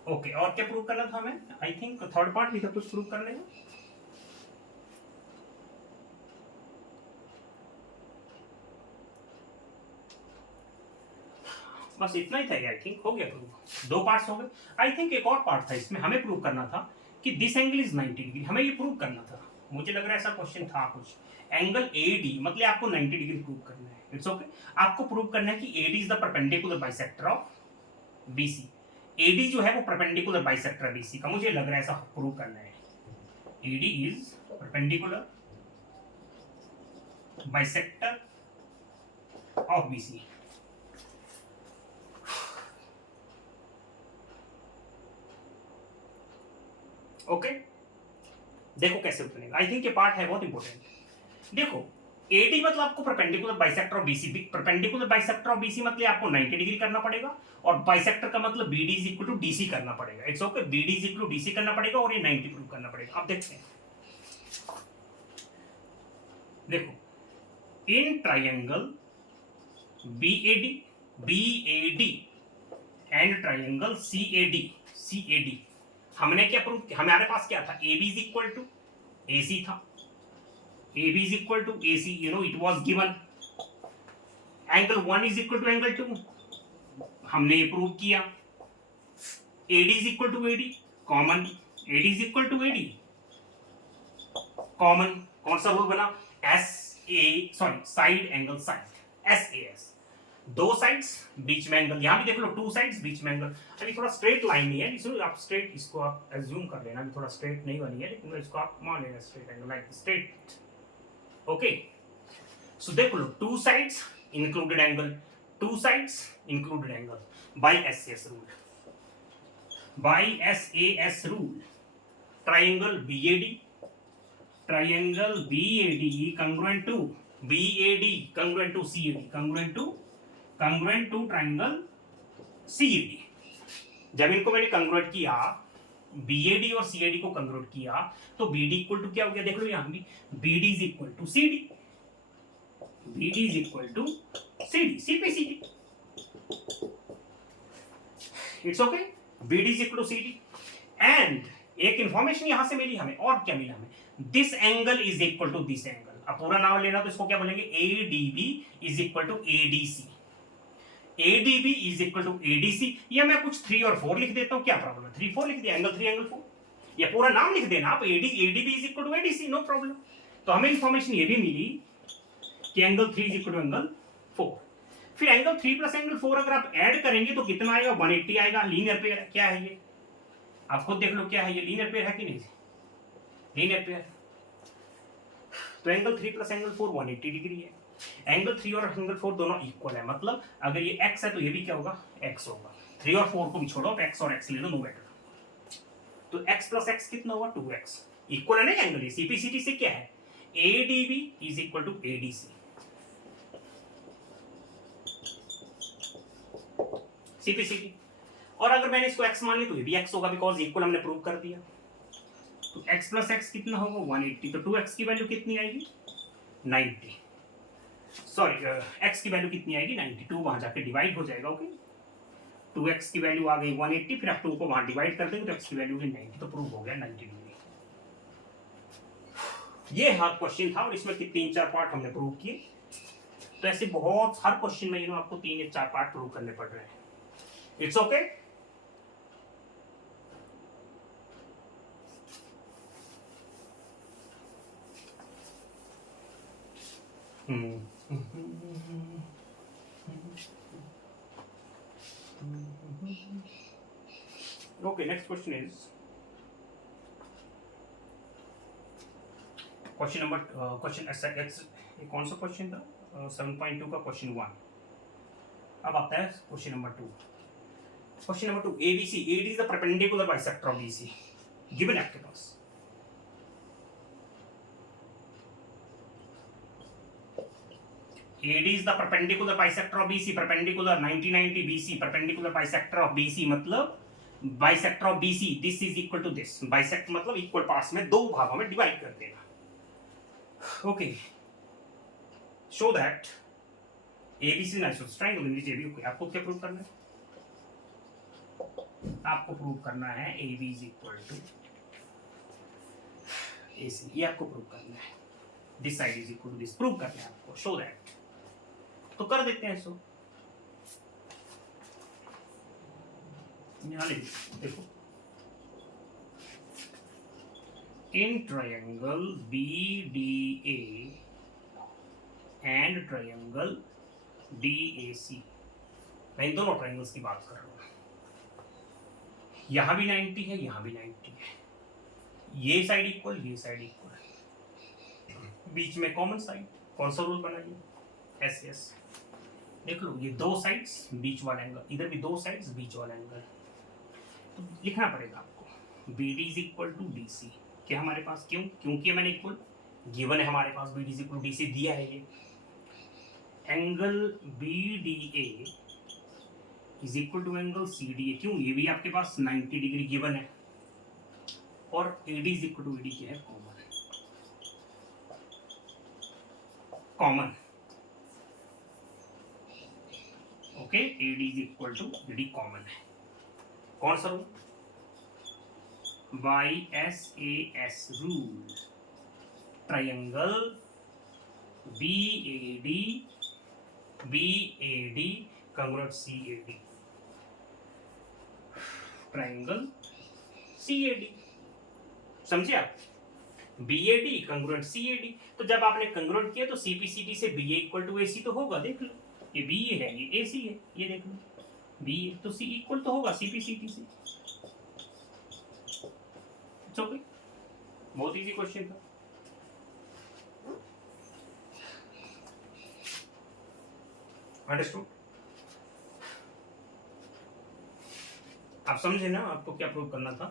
okay और क्या प्रूव करना था हमें, आई थिंक थर्ड पार्ट भी था कुछ प्रूव करने का, बस इतना ही था, आई थिंक हो गया प्रूव, दो पार्ट्स हो गए। आई थिंक एक और पार्ट था इसमें, हमें प्रूव करना था कि दिस एंगल इज 90 डिग्री, हमें ये प्रूव करना था, मुझे लग रहा है ऐसा क्वेश्चन था कुछ, एंगल AD मतलब आपको 90 डिग्री प्रूव करना है, इट्स ओके, आपको प्रूव करना है कि AD is the perpendicular bisector of BC, AD जो है वो परपेंडिकुलर बाइसेक्टर BC का, मुझे लग रहा है ऐसा प्रूव करना है, AD is perpendicular bisector of BC, okay. देखो कैसे बनेगा, आई थिंक ये पार्ट है बहुत इंपॉर्टेंट। देखो AD मतलब आपको perpendicular bisector of BC, perpendicular bisector of BC मतलब आपको 90 डिग्री करना पड़ेगा, और बाइसेक्टर का मतलब BD is equal to DC करना पड़ेगा, it's okay, BD is equal to DC करना पड़ेगा और ये 90 प्रूव करना पड़ेगा। अब देखते हैं, देखो in triangle BAD and triangle CAD हमने क्या प्रूव किया, हमारे पास क्या था, AB is equal to AC था, AB is equal to AC, you know it was given, angle 1 is equal to angle 2, हमने ये प्रूव किया, AD is equal to AD, common, AD is equal to AD, common, कौन सा rule बना, side angle side, SAS, दो sides बीच में angle, यहां भी देख लो टू साइड्स बीच में एंगल, अभी थोड़ा स्ट्रेट लाइन नहीं है, इसको आप स्ट्रेट, इसको आप एज्यूम कर लेना, अभी थोड़ा स्ट्रेट नहीं बनी है, लेकिन इसको आप मान लेना straight angle, like straight, okay. So देख लो two sides included angle, two sides included angle by SAS rule, by SAS rule, triangle BAD congruent to BAD congruent to CAD congruent to triangle CAD, जब इनको मैंने कंग्रुएट किया, BAD और CAD को कंग्रुएट किया, तो BD इक्वल टू क्या हो गया, देख लो यहां भी, BD is equal to CD, BD is equal to CD, CPCD, it's okay, BD is equal to CD, and एक इंफॉर्मेशन यहां से मिली हमें, और क्या मिला हमें, this angle is equal to this angle, अब पूरा नाम लेना तो इसको क्या बोलेंगे, ADB is equal to ADC, ADB is equal to ADC, या मैं कुछ 3 और 4 लिख देता हूं, क्या प्रॉब्लम है, 3 4 लिख दिया, एंगल 3 एंगल 4, या पूरा नाम लिख देना आप, ADB is equal to ADC, no problem. तो हमें इंफॉर्मेशन ये भी मिली कि angle 3 is equal to angle 4, फिर एंगल 3 प्लस एंगल 4 अगर आप ऐड करेंगे तो कितना आएगा, 180 आएगा, लीनियर पेयर क्या है ये, आप खुद देख लो क्या है ये, लीनियर पेयर है कि नहीं, लीनियर पेयर, तो एंगल 3 प्लस एंगल 4 180 डिग्री है, एंगल 3 और एंगल 4 दोनों इक्वल है, मतलब अगर ये x है तो ये भी क्या होगा, x होगा, 3 और 4 को भी छोड़ो, x और x ले लो, नो मैटर, तो x प्लस x कितना होगा, 2x, इक्वल है ना एंगल, CPCT से क्या है, ADB is equal to ADC, CPCT। और अगर मैंने इसको x मान ली तो ये भी x होगा, बिकॉज इक्वल हमने प्रूव कर दिया। तो x प्लस एक्स कितना होगा 180, तो 2x की वैल्यू कितनी आएगी 90, सॉरी x की वैल्यू कितनी आएगी 92, वहां जाके डिवाइड हो जाएगा। ओके 2x की वैल्यू आ गई 180, फिर आप 2 को वहां डिवाइड कर देंगे तो x की वैल्यू है 90, तो प्रूव हो गया 90 डिग्री। ये हर क्वेश्चन था और इसमें 3-4 पार्ट हमने प्रूव किए। तो ऐसे बहुत हर क्वेश्चन में आपको 3 या 4 पार्ट प्रूव करने पड़ रहे हैं। It's okay Okay, next question is question number question ये कौन सा क्वेश्चन था 7.2 का क्वेश्चन 1। अब आता है question number 2। Question number 2, ABC, AD is the perpendicular bisector of BC given आपके पास। AD is the perpendicular bisector of BC, perpendicular 90 BC, perpendicular bisector of BC मतलब bisector of BC, this is equal to this, bisect मतलब equal parts में दो भागों में divide कर देना। Okay show that ABC is isosceles triangle in which AB, आपको क्या प्रूव करना है, आपको प्रूव करना है AB is equal to AC, ये आपको प्रूव करना है, this side is equal to this, prove करना है आपको, शो दैट। तो कर देते हैं इसको, यहां ले देखो, in triangle BDA and triangle DAC, मैं इन दोनों ट्रायंगल्स की बात कर रहा हूं, यहां भी 90 है, यहां भी 90 है, ये साइड इक्वल, ये साइड इक्वल, बीच में कॉमन साइड, कौन सा रूल बनाइए SS, देख लो ये दो साइड्स बीच वाला एंगल, इधर भी दो साइड्स बीच वाला एंगल, तो लिखना पड़ेगा आपको BD is equal to DC, क्या हमारे पास, क्योंकि मैंने इक्वल गिवन है हमारे पास, BD is equal to DC दिया है, ये angle BDA is equal to angle CDA, क्यों, ये भी आपके पास 90 डिग्री गिवन है, और AD is equal to AD क्या है, common, okay AD is equal to AD common है, कौन सा rule, YSAS rule, triangle BAD congruent CAD, triangle CAD, समझे आप, BAD congruent CAD, तो जब आपने congruent किया तो CPCD से BA इक्वल टू AC तो होगा, देख लो ये BA है, ये AC है, ये देख लो BA, तो C इक्वल तो होगा CPCD से। ओके बहुत इजी क्वेश्चन था। अंडरस्टूड, आप समझे ना, आपको क्या प्रूव करना था,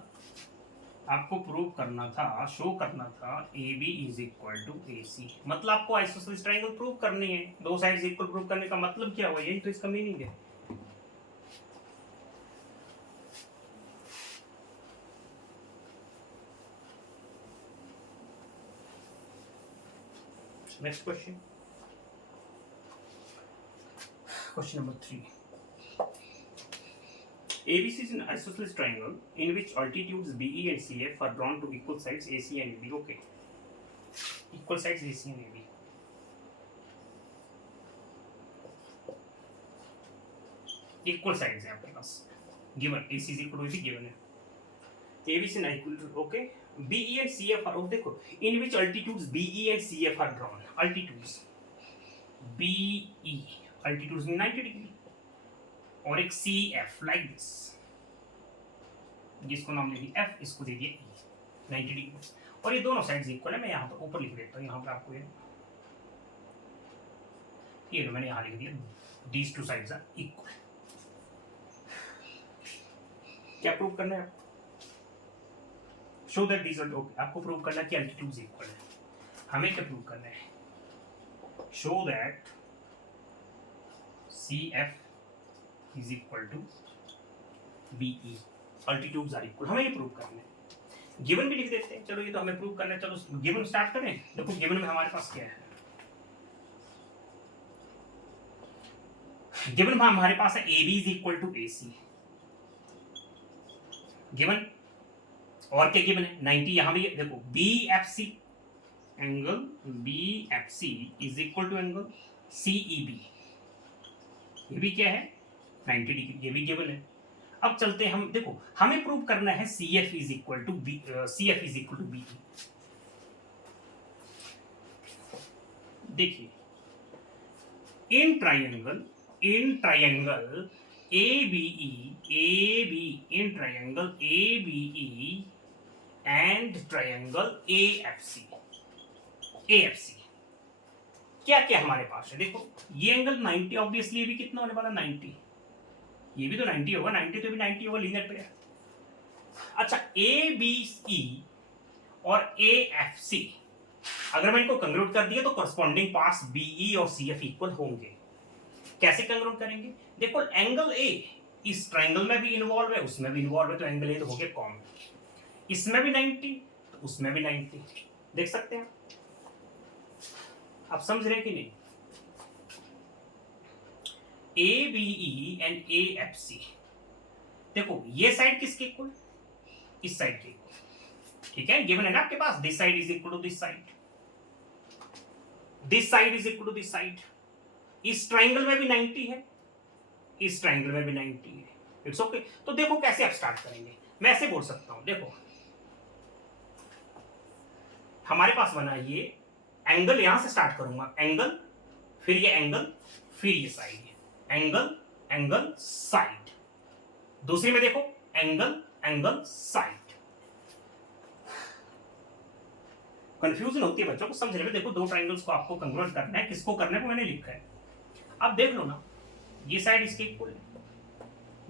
आपको प्रूव करना था, शो करना था AB is equal to AC, मतलब आपको आइसोसेलेस ट्रायंगल प्रूव करनी है, दो साइड्स इक्वल प्रूव करने का मतलब क्या हुआ, यही तो इसका मीनिंग है। Next question. Question number 3. ABC is an isosceles triangle in which altitudes BE and CF are drawn to equal sides AC and AB. Okay. Equal sides AC and AB. Equal sides है आपके पास. Given AC is equal to AB given है. ABC is equal to okay. BE and CF are देखो in which altitudes BE and CF are drawn. Altitudes BE altitudes में 90 degree और एक CF like this, जिसको नाम दे दिया F, इसको दे दिया E 90 डिग्री, और ये दोनों साइड्स इक्वल है। मैं यहाँ पर ऊपर लिख देता हूँ, यहाँ पर आपको ये मैंने यहाँ लिख दिया these two sides are equal। क्या प्रूव करना है आपको, show that these are okay, आपको प्रूव करना है कि altitudes इक्वल है। हमें क्या प्रूव करना है, show that CF is equal to BE, altitudes are equal, हमें ये प्रूव करना है। गिवन भी लिख देते हैं, चलो ये तो हमें प्रूव करना है, चलो गिवन स्टार्ट करें। देखो गिवन में हमारे पास क्या है, गिवन में हमारे पास है AB is equal to AC, given. और क्या गिवन है, 90, यहां भी देखो BFC, angle BFC is equal to angle CEB, ये भी क्या है 90 डिग्री, ये भी गिवन है। अब चलते हैं हम, देखो हमें प्रूव करना है CF is equal to BE। देखिए in triangle ABE in triangle ABE and triangle AFC क्या क्या हमारे पास है, देखो ये एंगल 90, ऑब्वियसली ये भी कितना होने वाला 90, ये भी तो 90 होगा, 90 तो भी 90 होगा, लीनियर पे है। अच्छा ABC और AFC अगर मैं इनको कंक्लूड कर दिया तो करस्पॉन्डिंग पार्ट्स BE और CF इक्वल होंगे। कैसे कंक्लूड करेंगे, देखो एंगल A इस ट्रायंगल में भी इन्वॉल्व है, उसमें भी इन्वॉल्व है, तो एंगल A तो हो गया कॉमन, इसमें भी 90 तो उसमें भी 90, देख सकते हैं आप समझ रहे हैं कि नहीं। ABE एंड AFC, देखो ये साइड किसके इक्वल, इस साइड के इक्वल, ठीक है, गिवन है ना आपके पास, this side is equal to this side, this side is equal to this side. इस ट्रायंगल में भी 90 है, इस ट्रायंगल में भी 90 है, इट्स ओके। तो देखो कैसे आप स्टार्ट करेंगे, मैं ऐसे बोल सकता हूं, देखो हमारे पास बना ये एंगल, यहां से स्टार्ट करूंगा, एंगल, फिर ये एंगल, फिर ये साइड, एंगल एंगल साइड, दूसरी में देखो एंगल एंगल साइड। कंफ्यूजन होती है बच्चों को समझने में, देखो दो ट्रायंगल्स को आपको कन्वर्ट करना है, किसको करने को मैंने लिखा है, अब देख लो ना, ये साइड इसके इक्वल है,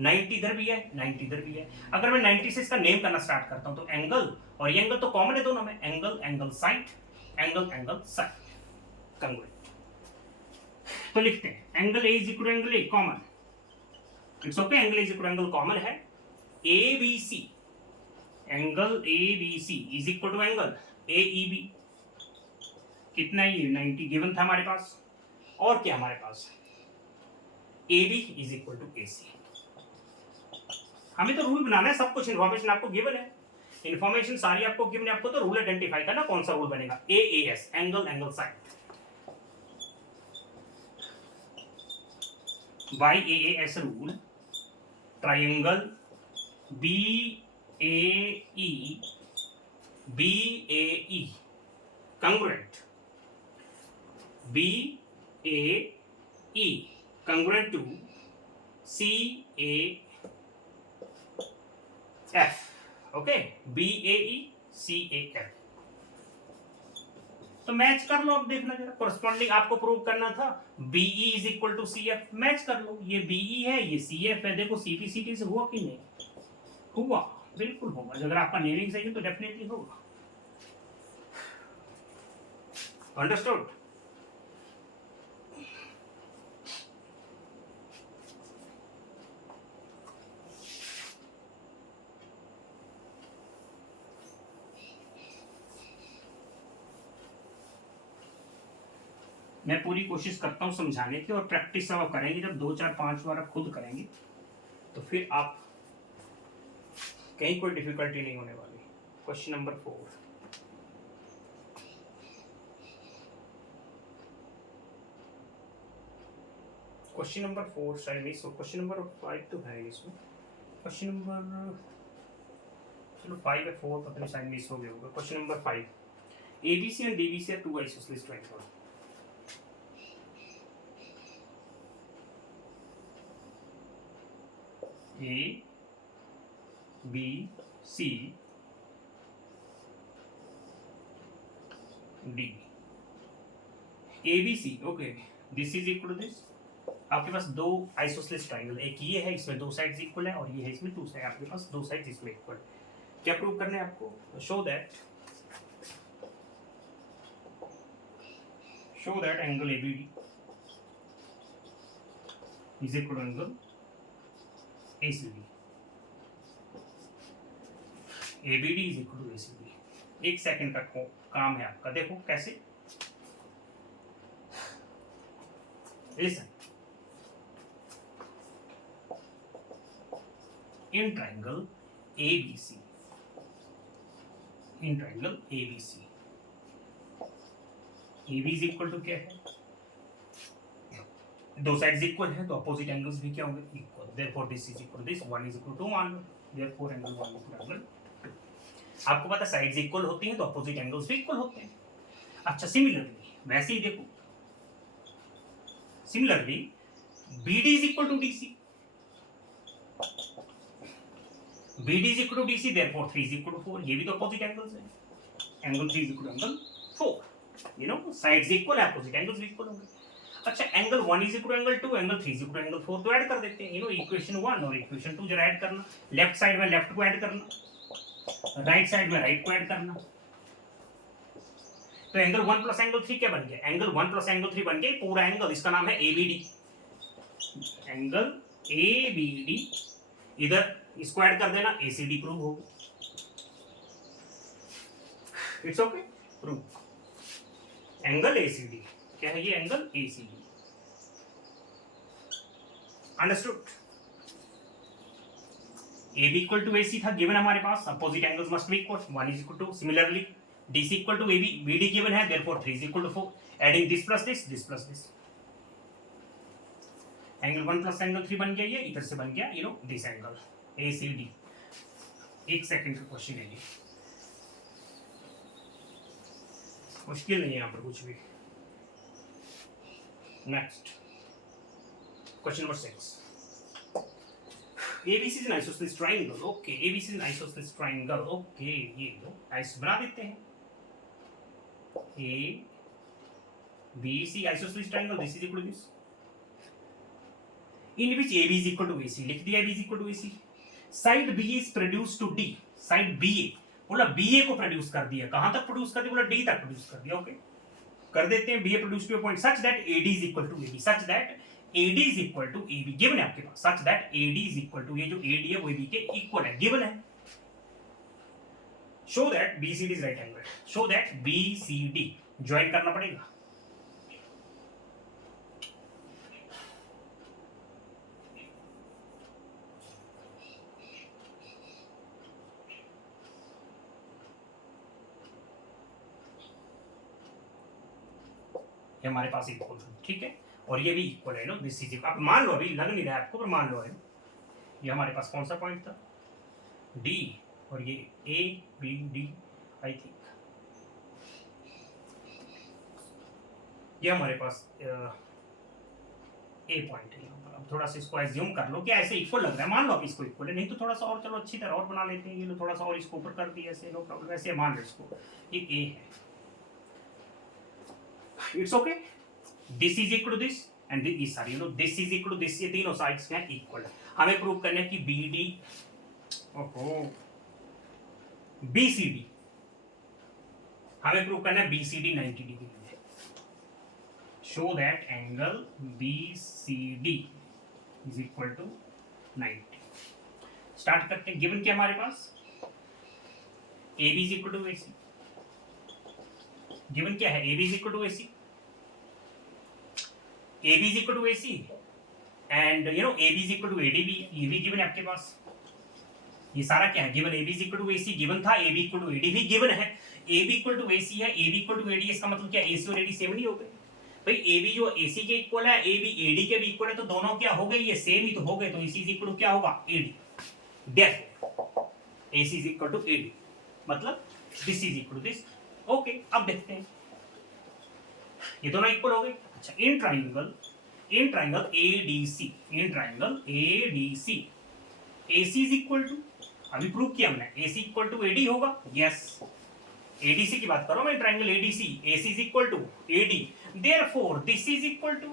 90 इधर भी है, 90 इधर भी है। अगर मैं 90 से इसका नेम करना स्टार्ट करता हूं तो एंगल और ये एंगल तो कॉमन है दोनों में, angle angle side, angle angle side, congruent. तो लिखते हैं angle A is equal to angle A common, it's okay, angle A is equal to angle common है, ABC, angle ABC is equal to angle AEB, कितना ही 90 given था हमारे पास, और क्या हमारे पास AB is equal to AC। हमें तो रूल बनाना है, सब कुछ इन्फॉर्मेशन आपको गिवन है, इन्फॉर्मेशन सारी आपको गिवन है, आपको तो रूल आइडेंटिफाई करना, कौन सा रूल बनेगा, AAS, angle angle side, by AAS rule triangle BAE congruent, BAE congruent to CAF, okay, BAE CAF। तो मैच कर लो, अब देखना जरा, कोरस्पॉन्डिंग आपको प्रूव करना था BE is equal to CF, match कर लो, ये BE है ये CF है, देखो CPCT से हुआ कि नहीं हुआ, बिल्कुल होगा, अगर आपका नेमिंग सही है तो डेफिनेटली होगा, अंडरस्टूड। मैं पूरी कोशिश करता हूँ समझाने की, और प्रैक्टिस सब करेंगे, जब 2 4 5 बार आप खुद करेंगे तो फिर आप कहीं कोई डिफिकल्टी नहीं होने वाली। क्वेश्चन नंबर 4, क्वेश्चन नंबर 4 शायद मिस हो, क्वेश्चन नंबर 5 तो है इसमें, क्वेश्चन नंबर, चलो 5 है, 4 पता नहीं शायद मिस हो गया होगा। Question number 5, ABC and DBC are two isosceles triangles, A B C D, ABC, okay, this is equal to this, आपके पास दो आइसोसेलेस ट्रायंगल, एक ये है इसमें दो साइड्स इक्वल है, और ये है इसमें दो साइड, आपके पास दो साइड्स इसमें इक्वल। क्या प्रूव करना है आपको, show that angle ABD is equal to angle ACD, ABD is equal to ACD। 1 second का काम है आपका, देखो कैसे। Listen, in triangle ABC, in triangle ABC, AB is equal to क्या है, दो साइड्स इक्वल है तो अपोजिट एंगल्स भी क्या होंगे, equal. Therefore this is equal to this, 1 is equal to 1, therefore angle 1 is equal to 2। आपको पता है साइड्स इक्वल होती हैं तो अपोजिट एंगल्स भी इक्वल होते हैं। अच्छा, सिमिलरली वैसे ही देखो, similarly BD is equal to DC, BD is equal to DC, therefore 3 is equal to 4। ये भी तो अपोजिट एंगल्स हैं, angle 3 is equal to angle 4। You know sides equal है, अपोजिट एंगल्स भी इक्वल होंगे। अच्छा, angle 1 is equal to angle 2, angle 3 is equal to angle 4, तो add कर देते हैं। यू नो इक्वेशन 1 और इक्वेशन 2 जरा ऐड करना, लेफ्ट साइड में लेफ्ट को ऐड करना, राइट साइड में राइट को ऐड करना। तो एंगल 1 प्लस एंगल 3 क्या बन गया, एंगल 1 प्लस एंगल 3 बन गया पूरा एंगल, इसका नाम है ABD। एंगल ABD, इधर इसको ऐड कर देना, ACD प्रूव होगा। It's okay, prove. Angle ACD क्या है, ये angle ACD। Understood. AB equal to AC था गिवन हमारे पास, opposite angles must be equal, 1 is equal to, similarly DC equal to AB, BD given है, therefore 3 is equal to 4, adding this plus this plus this, angle 1 plus angle 3 बन गया, ये इधर से बन गया you know this angle ACD। 1 second का question है ये, मुश्किल नहीं है यहाँ पर कुछ भी। Next question number 6, ABC is an isosceles triangle, okay, ABC is an isosceles triangle, okay, ये लो ऐसे बना देते हैं, ABC isosceles triangle, this is equal to this, in which AB is equal to AC, लिख दिया AB is equal to AC। Side B is produced to D, side BA बोला BA को produce कर दिया, कहां तक प्रोड्यूस कर दिया, बोला D तक प्रोड्यूस कर दिया, ओके कर देते हैं। BA produce to a point such that AD is equal to AB, such that AD is equal to AB, given है आपके पास, such that AD is equal to, ये जो AD है वो AB के इक्वल है, गिवन है। Show that BCD is right angle, show that BCD join करना पड़ेगा। ये हमारे पास इक्वल है, ठीक है, और ये भी इक्वल है नो, दिस इज इक्वल। अब मान लो, अभी लग नहीं रहा है आपको पर मान लो है, ये हमारे पास कौन सा पॉइंट था, D, और ये ABD आई थिंक, ये हमारे पास A पॉइंट है। अब थोड़ा सा इसको एज्यूम कर लो कि ऐसे इक्वल लग रहा है, मान लो आप इसको इक्वल है, नहीं तो थोड़ा सा और चलो अच्छी तरह और बना लेते हैं, ये लो थोड़ा सा और इसको ऊपर कर दिया ऐसे, नो प्रॉब्लम, ऐसे मान लो इसको, ये A है, it's okay. This is equal to this and this sorry you know this is equal to this, ये तीनों साइड्स क्या इक्वल है। हमें प्रूव करना है कि BD ओहो BCD, हमें प्रूव करना है BCD 90 डिग्री है। Show that angle BCD is equal to 90। Start करते हैं, गिवन क्या हमारे पास, AB is equal to AC, given क्या है, AB is equal to AC, AB is equal to AC and you know AB is equal to AD भी, ये भी गिवन है आपके पास, ये सारा क्या है given, AB is equal to AC given था, AB equal to AD भी गिवन है, AB equal to AC है, AB equal to AD, इसका मतलब क्या, AC और AD सेम नहीं हो गए भाई, AB जो AC के इक्वल है, AB AD के भी इक्वल है, तो दोनों क्या हो गए, ये सेम ही तो हो गए, तो AC is equal to क्या होगा, AD, therefore AC is equal to AD, मतलब this is equal to this, okay अब देखते हैं, ये दोनों इक्वल हो गए। अच्छा, in triangle ADC, in triangle ADC AC is equal to, अभी प्रूव किया हमने, AC इक्वल टू AD होगा, यस ADC की बात करो मैं, triangle ADC, AC is equal to AD, therefore this is equal to,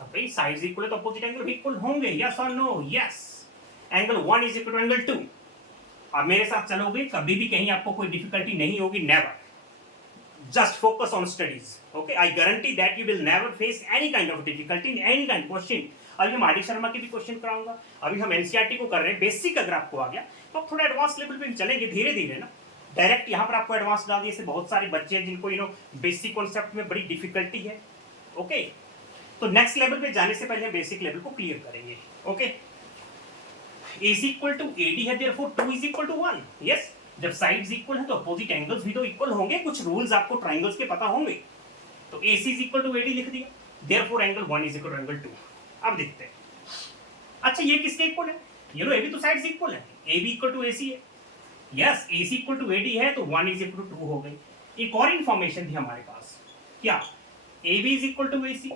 अब भाई साइड्स इक्वल है तो अपोजिट एंगल भी इक्वल होंगे, यस और no, yes, angle 1 is equal to angle 2। अब मेरे साथ चलोगे, कभी भी कहीं आपको कोई डिफिकल्टी नहीं होगी, never, just focus on studies, okay, I guarantee that you will never face any kind of difficulty in any kind of question। अभी हम आर.डी. शर्मा के भी क्वेश्चन कराऊंगा, अभी हम एनसीईआरटी को कर रहे हैं, बेसिक अगर आपको आ गया तो आप थोड़ा एडवांस लेवल पे चलेंगे धीरे धीरे ना, डायरेक्ट यहाँ पर आपको एडवांस डाल दिए, बहुत सारे बच्चे हैं जिनको बेसिक कॉन्सेप्ट में बड़ी डिफिकल्टी है। ओके, तो नेक्स्ट लेवल पे जाने से पहले हम बेसिक लेवल को क्लियर करेंगे। Okay, AC equal to AD है, therefore 2 is equal to 1। Yes, जब साइड्स इक्वल है तो अपोजिट एंगल्स भी तो इक्वल होंगे, कुछ रूल्स आपको ट्रायंगल्स के पता होंगे। तो AC is equal to AD लिख दिया, therefore angle 1 is equal to angle 2। अब देखते हैं, अच्छा ये किसके इक्वल है, ये लो AB तो साइड्स इक्वल है, AB इक्वल टू AC है। Yes, AC equal to AD है तो 1 इज इक्वल टू 2 हो गई। एक और इंफॉर्मेशन थी हमारे पास, क्या, AB is equal to AC,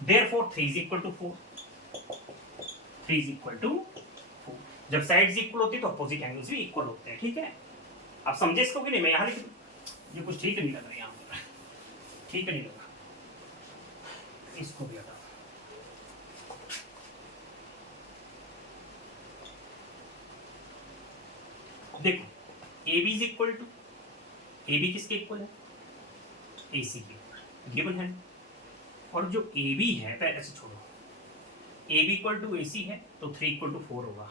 therefore 3 is equal to 4, 3 is equal to 4। जब साइड्स इक्वल होती है तो अपोजिट एंगल्स भी इक्वल होते हैं। ठीक है, आप समझे इसको कि नहीं, मैं यहाँ लिख दूं, ये कुछ ठीक नहीं लग रहा है यहाँ पर, ठीक नहीं लगा, इसको भी हटा। देखो, AB is equal to, AB किसके इक्वल है, AC के इक्वल गिवन है, और जो AB है पहले से छोड़ो, AB इक्वल टू AC है तो 3 इक्वल टू 4 होगा,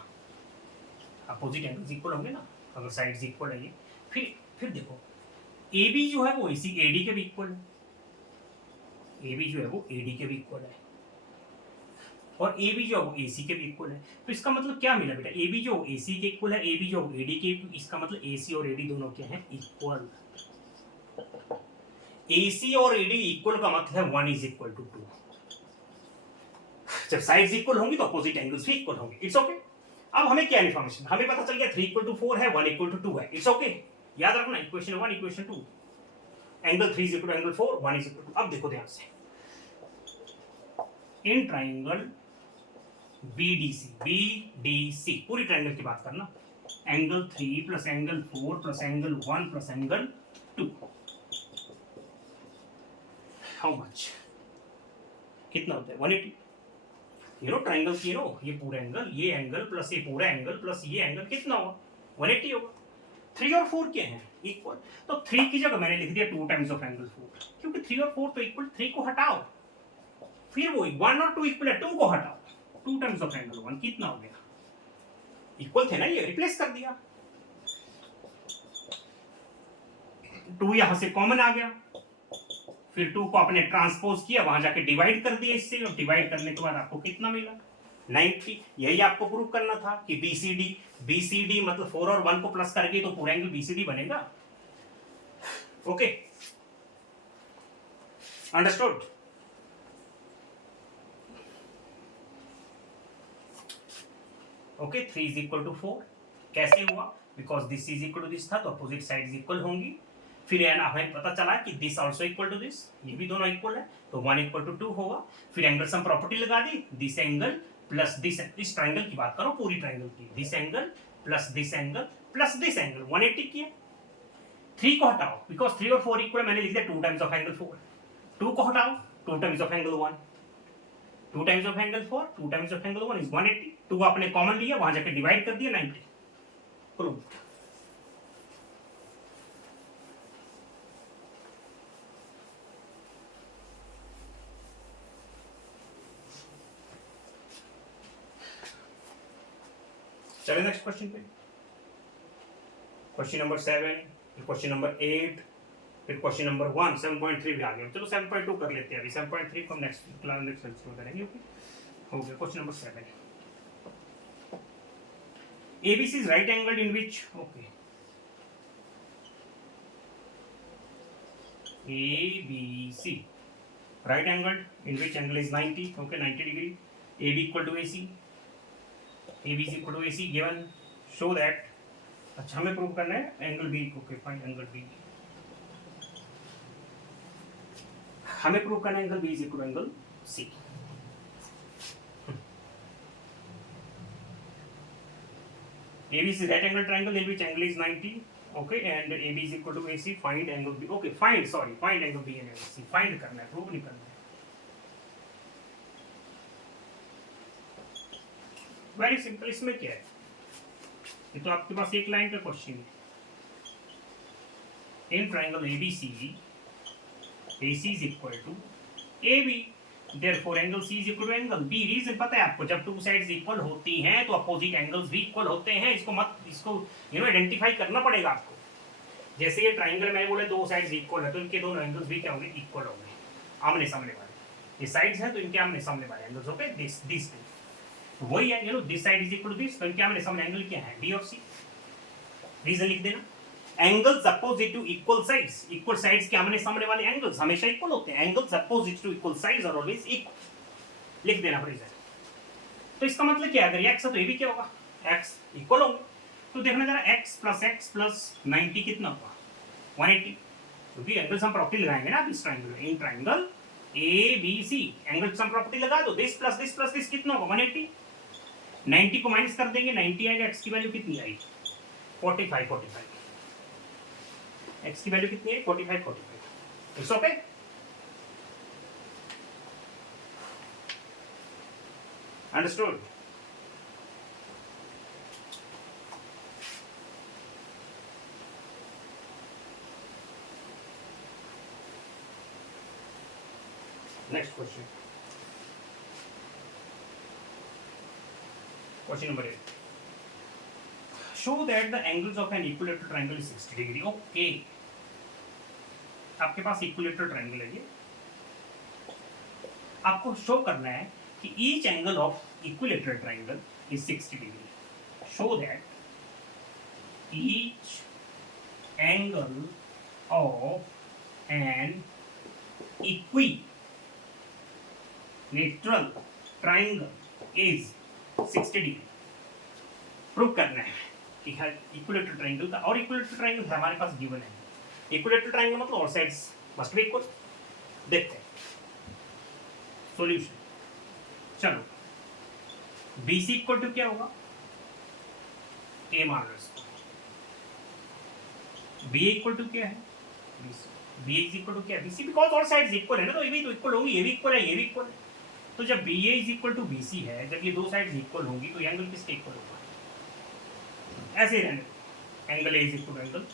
अपोजिट एंगल्स इक्वल होंगे ना अगर साइड्स इक्वल है ये। फिर देखो, AB जो है वो AD के भी इक्वल है, AB जो है वो AD के भी इक्वल है, और AB जो है वो AC के भी इक्वल है। तो इसका मतलब क्या मिला बेटा, AB जो AC के इक्वल है, AB जो AD के, इसका मतलब AC और AD दोनों क्या है, इक्वल। AC और AD इक्वल का मतलब है 1 इज इक्वल टू 2। जब साइड्स इक्वल होंगी तो अपोजिट एंगल्स भी इक्वल होंगे। It's okay. अब हमें क्या इन्फॉर्मेशन, हमें पता चल गया 3 इक्वल टू 4 है, 1 इक्वल टू 2 है। इट्स ओके, याद रखना equation 1 equation 2, angle 3 is equal to angle 4, 1 is equal to. अब देखो ध्यान से, इन ट्राइंगल BDC पूरी ट्राइंगल की बात करना, angle 3 plus angle 4 plus angle 1 plus angle 2, how much, कितना होता है, 180। ये नो ट्राइंगल की नो, ये पूरा एंगल, ये एंगल प्लस ये पूरा एंगल प्लस ये एंगल कितना होगा, 180 होगा। 3 और 4 क्या है, इक्वल, तो 3 की जगह मैंने लिख दिया 2 टाइम्स ऑफ एंगल 4, क्योंकि 3 और 4 तो इक्वल, 3 को हटाओ, फिर वो 1 और 2 इक्वल है, 2 को हटाओ, 2 टाइम्स ऑफ एंगल 1 कितना हो गया, इक्वल थे ना, ये रिप्लेस कर दिया, 2 यहां से कॉमन आ गया, फिर 2 को आपने ट्रांसपोज किया, वहां जाके डिवाइड कर दिया इससे, और डिवाइड करने के बाद आपको कितना मिला, 90। यही आपको प्रूव करना था कि BCD मतलब 4 और 1 को प्लस करके तो पूरा एंगल BCD बनेगा। Okay, understood. Okay, 3 is equal to 4 कैसे हुआ, because this is equal to this था तो अपोजिट साइड्स इक्वल होंगी। फिर हमें पता चला कि this also equal to this, ये भी दोनों इक्वल है तो 1 इक्वल टू 2 होगा। फिर एंगल सम प्रॉपर्टी लगा दी, दिस एंगल प्लस दिस, इस ट्राइंगल की बात करो, पूरी ट्राइंगल की, this angle plus this angle plus this angle 180 किया। 3 को हटाओ, बिकॉज 3 और 4 इक्वल, मैंने लिख दिया 2 टाइम्स ऑफ एंगल 4। 2 को हटाओ, 2 times of angle 1, 2 times of angle 4, 2 times of angle 1 is 180। 2 आपने कॉमन लिया, वहां जाके डिवाइड कर दिया, 90 प्रूव्ड। चलिए नेक्स्ट क्वेश्चन पे, क्वेश्चन नंबर 7, क्वेश्चन नंबर 8, फिर क्वेश्चन नंबर 1, 7.3 भी आ गया। चलो 7.2 कर लेते हैं अभी, 7.3 को हम नेक्स्ट क्लास नेक्स्ट में करेंगे। ओके, हो गया question number 7। ABC is right angled in which, okay, ABC right angled in which angle is 90, okay, 90 degree, AB equal to AC, AB is equal to AC given, show that, अच्छा हमें prove करना है angle B, okay find angle B, हमें prove करना है angle B is equal to angle C। ABC is right angle triangle in which angle is 90, okay, and AB is equal to AC, find angle B, okay, find angle B and angle C, find करना है, prove नहीं करना है। Very simple, इसमें क्या है, ये तो आपके पास एक लाइन का क्वेश्चन है। In triangle ABC, AC is equal to AB, Therefore angle C is equal to angle B. Reason पता है आपको, जब टू साइड्स इक्वल होती हैं तो अपोजिट एंगल्स भी इक्वल होते हैं. इसको आइडेंटिफाई करना पड़ेगा आपको. जैसे ये ट्राइंगल मैंने बोले दो साइड्स इक्वल है तो इनके दोनों एंगल्स भी क्या होंगे, इक्वल होंगे, आमने सामने वाले. ये साइड्स हैं तो इनके आमने सामने वाले एंगल्स होंगे दिस तो वही है this side is equal to this, तो इनके आमने सामने एंगल क्या है, B और C. रीजन लिख देना. Angles opposite to equal sides के आमने सामने वाले एंगल्स हमेशा इक्वल होते हैं. Angles opposite to equal sides are always equal. लिख देना रीजन. तो इसका मतलब क्या है, अगर x है तो ये भी क्या होगा, x इक्वल होंगे. तो देखना जरा x प्लस 90 कितना होगा, 180. क्योंकि एंगल सम प्रॉपर्टी लगाएंगे ना इस ट्राइंगल में. इन triangle ABC angle sum property लगा दो. दिस प्लस दिस कितना होगा, 180. 90 को माइनस कर देंगे, 90 आएगा. x की वैल्यू कितनी आई, 45. x की वैल्यू कितनी है, 45. It's okay. Understood. Next question. Question number 8. Show that the angles of an equilateral triangle is 60 degree. Okay. आपके पास इक्विलेटरल ट्रायंगल है ये. आपको शो करना है कि each angle of equilateral triangle is 60 degree. Show that each angle of an equilateral triangle is 60 degree. Prove करना है कि इक्विलेटरल ट्रायंगल का, और इक्विलेटरल ट्रायंगल हमारे पास गिवन है. इक्विलेटरल ट्रायंगल मतलब all sides must be equal. देखते हैं सॉल्यूशन. चलो BC इक्वल टू क्या होगा, A मान लो इसको. BA इक्वल टू क्या है, BC. BA is equal to क्या है, BC, because all sides equal है ना, तो ये भी तो इक्वल होंगी, ये भी इक्वल है, ये भी इक्वल है. तो जब BA is equal to BC है, जब ये दो साइड्स इक्वल होंगी तो एंगल किसके इक्वल होगा, ऐसे रहने. Angle A is equal to angle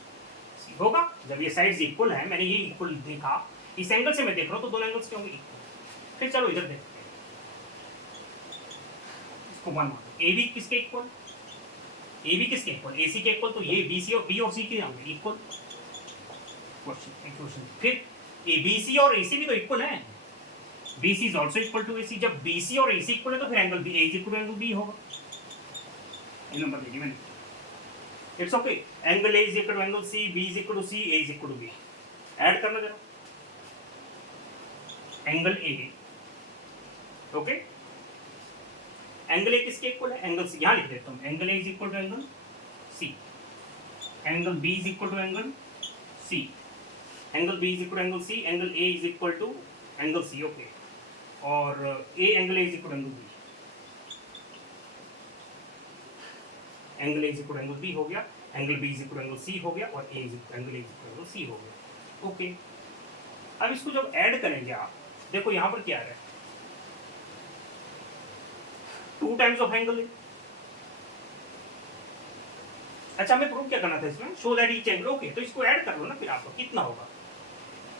C होगा. जब ये साइड्स इक्वल है, मैंने ये इक्वल देखा, इस एंगल से मैं देख रहा हूं तो दोनों एंगल्स क्या होंगे, इक्वल. फिर चलो इधर देखते हैं, इसको 1 मान लो. AB किसके इक्वल, AB किसके इक्वल, AC के इक्वल. तो ये BC और B और C के होंगे इक्वल. क्वेश्चन. फिर ABC और AC भी तो इक्वल है. BC is also equal to AC. जब BC और AC इक्वल है तो फिर angle B A is equal to angle B होगा. ये नंबर देखिए मैंने. It's okay. Angle A is equal to angle C, B is equal to C, A is equal to B. Add करना जरा. Angle A, okay. Angle A किसके equal है, angle C. यहाँ लिख देता हूँ. Angle A is equal to angle C. Angle B is equal to angle C. Angle B is equal to angle C. Angle A is equal to angle C. Okay. और A angle A is equal to angle B. Angle A is equal to angle B हो गया. Angle B is equal to angle C हो गया. और A is equal to angle A is equal to angle C हो गया. Okay. अब इसको जब ऐड करेंगे आप, देखो यहाँ पर क्या आ रहा है, 2 टाइम्स ऑफ एंगल A. अच्छा, हमें प्रूव क्या करना था इसमें, show that each angle. Okay, तो इसको ऐड कर लो ना. फिर आपको कितना होगा,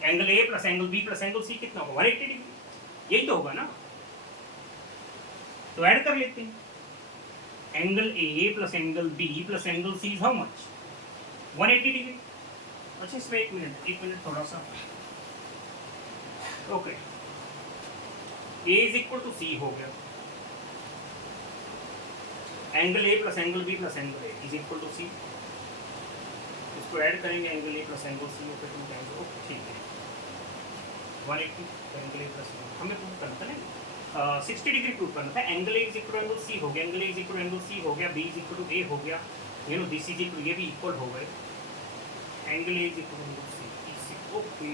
angle A plus angle B plus angle C कितना होगा, 180 डिग्री. यही तो होगा ना. तो ऐड कर लेते हैं. Angle A plus angle B plus angle C is how much, 180 degree. अच्छा, इसमें एक मिनट थोड़ा सा. Okay. A is equal to C हो गया. Angle A plus angle B plus angle A is equal to C. इसको add करेंगे, angle A plus angle C okay 2 times. Okay, ठीक है. 180 एंगल A प्लस हमें prove करना था ना, 60 डिग्री प्रूव करना था. Angle A is equal to angle C हो गया. Angle A is equal to angle C हो गया. B is equal to A हो गया. दिस इज इक्वल, ये भी इक्वल हो गए. Angle A is equal to angle C. Okay,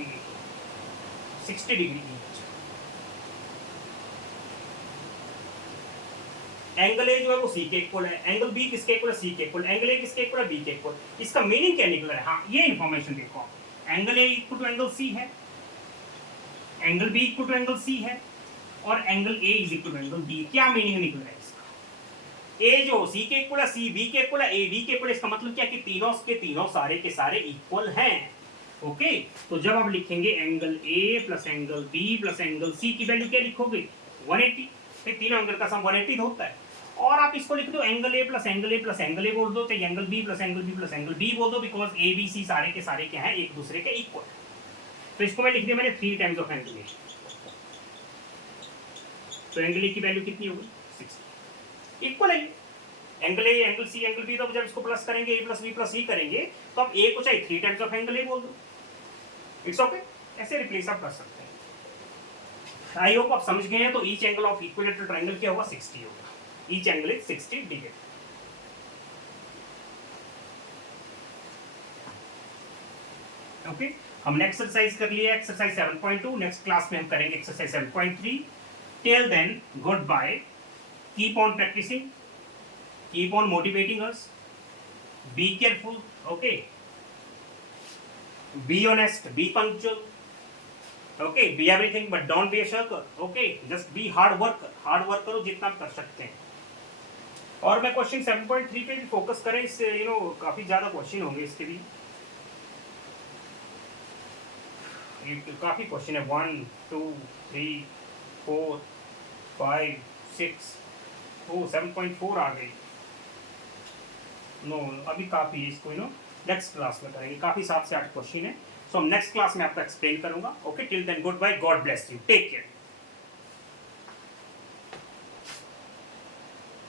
60 degree. Angle A जो है वो C के इक्वल है. एंगल B किसके इक्वल है, C के इक्वल. एंगल A किसके इक्वल है, B के इक्वल. इसका मीनिंग क्या निकल रहा है, हाँ ये इंफॉर्मेशन देखो. Angle A equal to angle C है, angle B equal to angle C है, और angle A is equal to angle B. क्या मीनिंग निकल रहा है इसका, A जो C के इक्वल है, C B के इक्वल है, A B के इक्वल है. इसका मतलब क्या है कि तीनों के तीनों सारे के सारे इक्वल हैं. ओके तो जब आप लिखेंगे angle A plus angle B plus angle C की वैल्यू क्या लिखोगे 180, फिर तीनों एंगल का सम 180 होता है। और आप इसको लिख दो angle A plus angle A plus angle A बोल दो, तो angle B plus angle B plus angle B बोल दो, बिकॉज ए बी सी सारे के सारे क्या है एक दूसरे के इक्वल। तो इसको मैं लिख दिया मैंने 3 टाइम्स ऑफ एंगल ए। तो एंगल ए की वैल्यू कितनी होगी 60, इक्वल है angle A angle C angle B. तो जब इसको प्लस करेंगे A plus B plus C करेंगे तो आप ए को चाहे 3 टाइम्स ऑफ एंगल ए बोल दो, इट्स ओके। ऐसे रिप्लेस आप कर सकते हैं। आई होप आप समझ गए हैं। तो each angle of equilateral triangle क्या होगा 60 होगा, each angle is 60 degree. Okay हमने एक्सरसाइज कर लिया एक्सरसाइज 7.2। नेक्स्ट क्लास में हम करेंगे exercise 7.3। Till then good bye, keep on practising, keep on motivating us, be careful, okay, be honest, be punctual, okay, be everything but don't be a shirker, okay, just be hard work करो जितना कर सकते हैं। और मैं question 7.3 पे भी focus करें, इससे काफी ज्यादा क्वेश्चन होंगे इसके भी, काफी क्वेश्चन है 1 2 3 4 5 6 7.4 आ गई। नो अभी काफी है, इसको नेक्स्ट क्लास में करेंगे, काफी 7 से 8 क्वेश्चन है। सो हम नेक्स्ट क्लास में आपको एक्सप्लेन करूंगा। Okay till then good bye, God bless you, take care.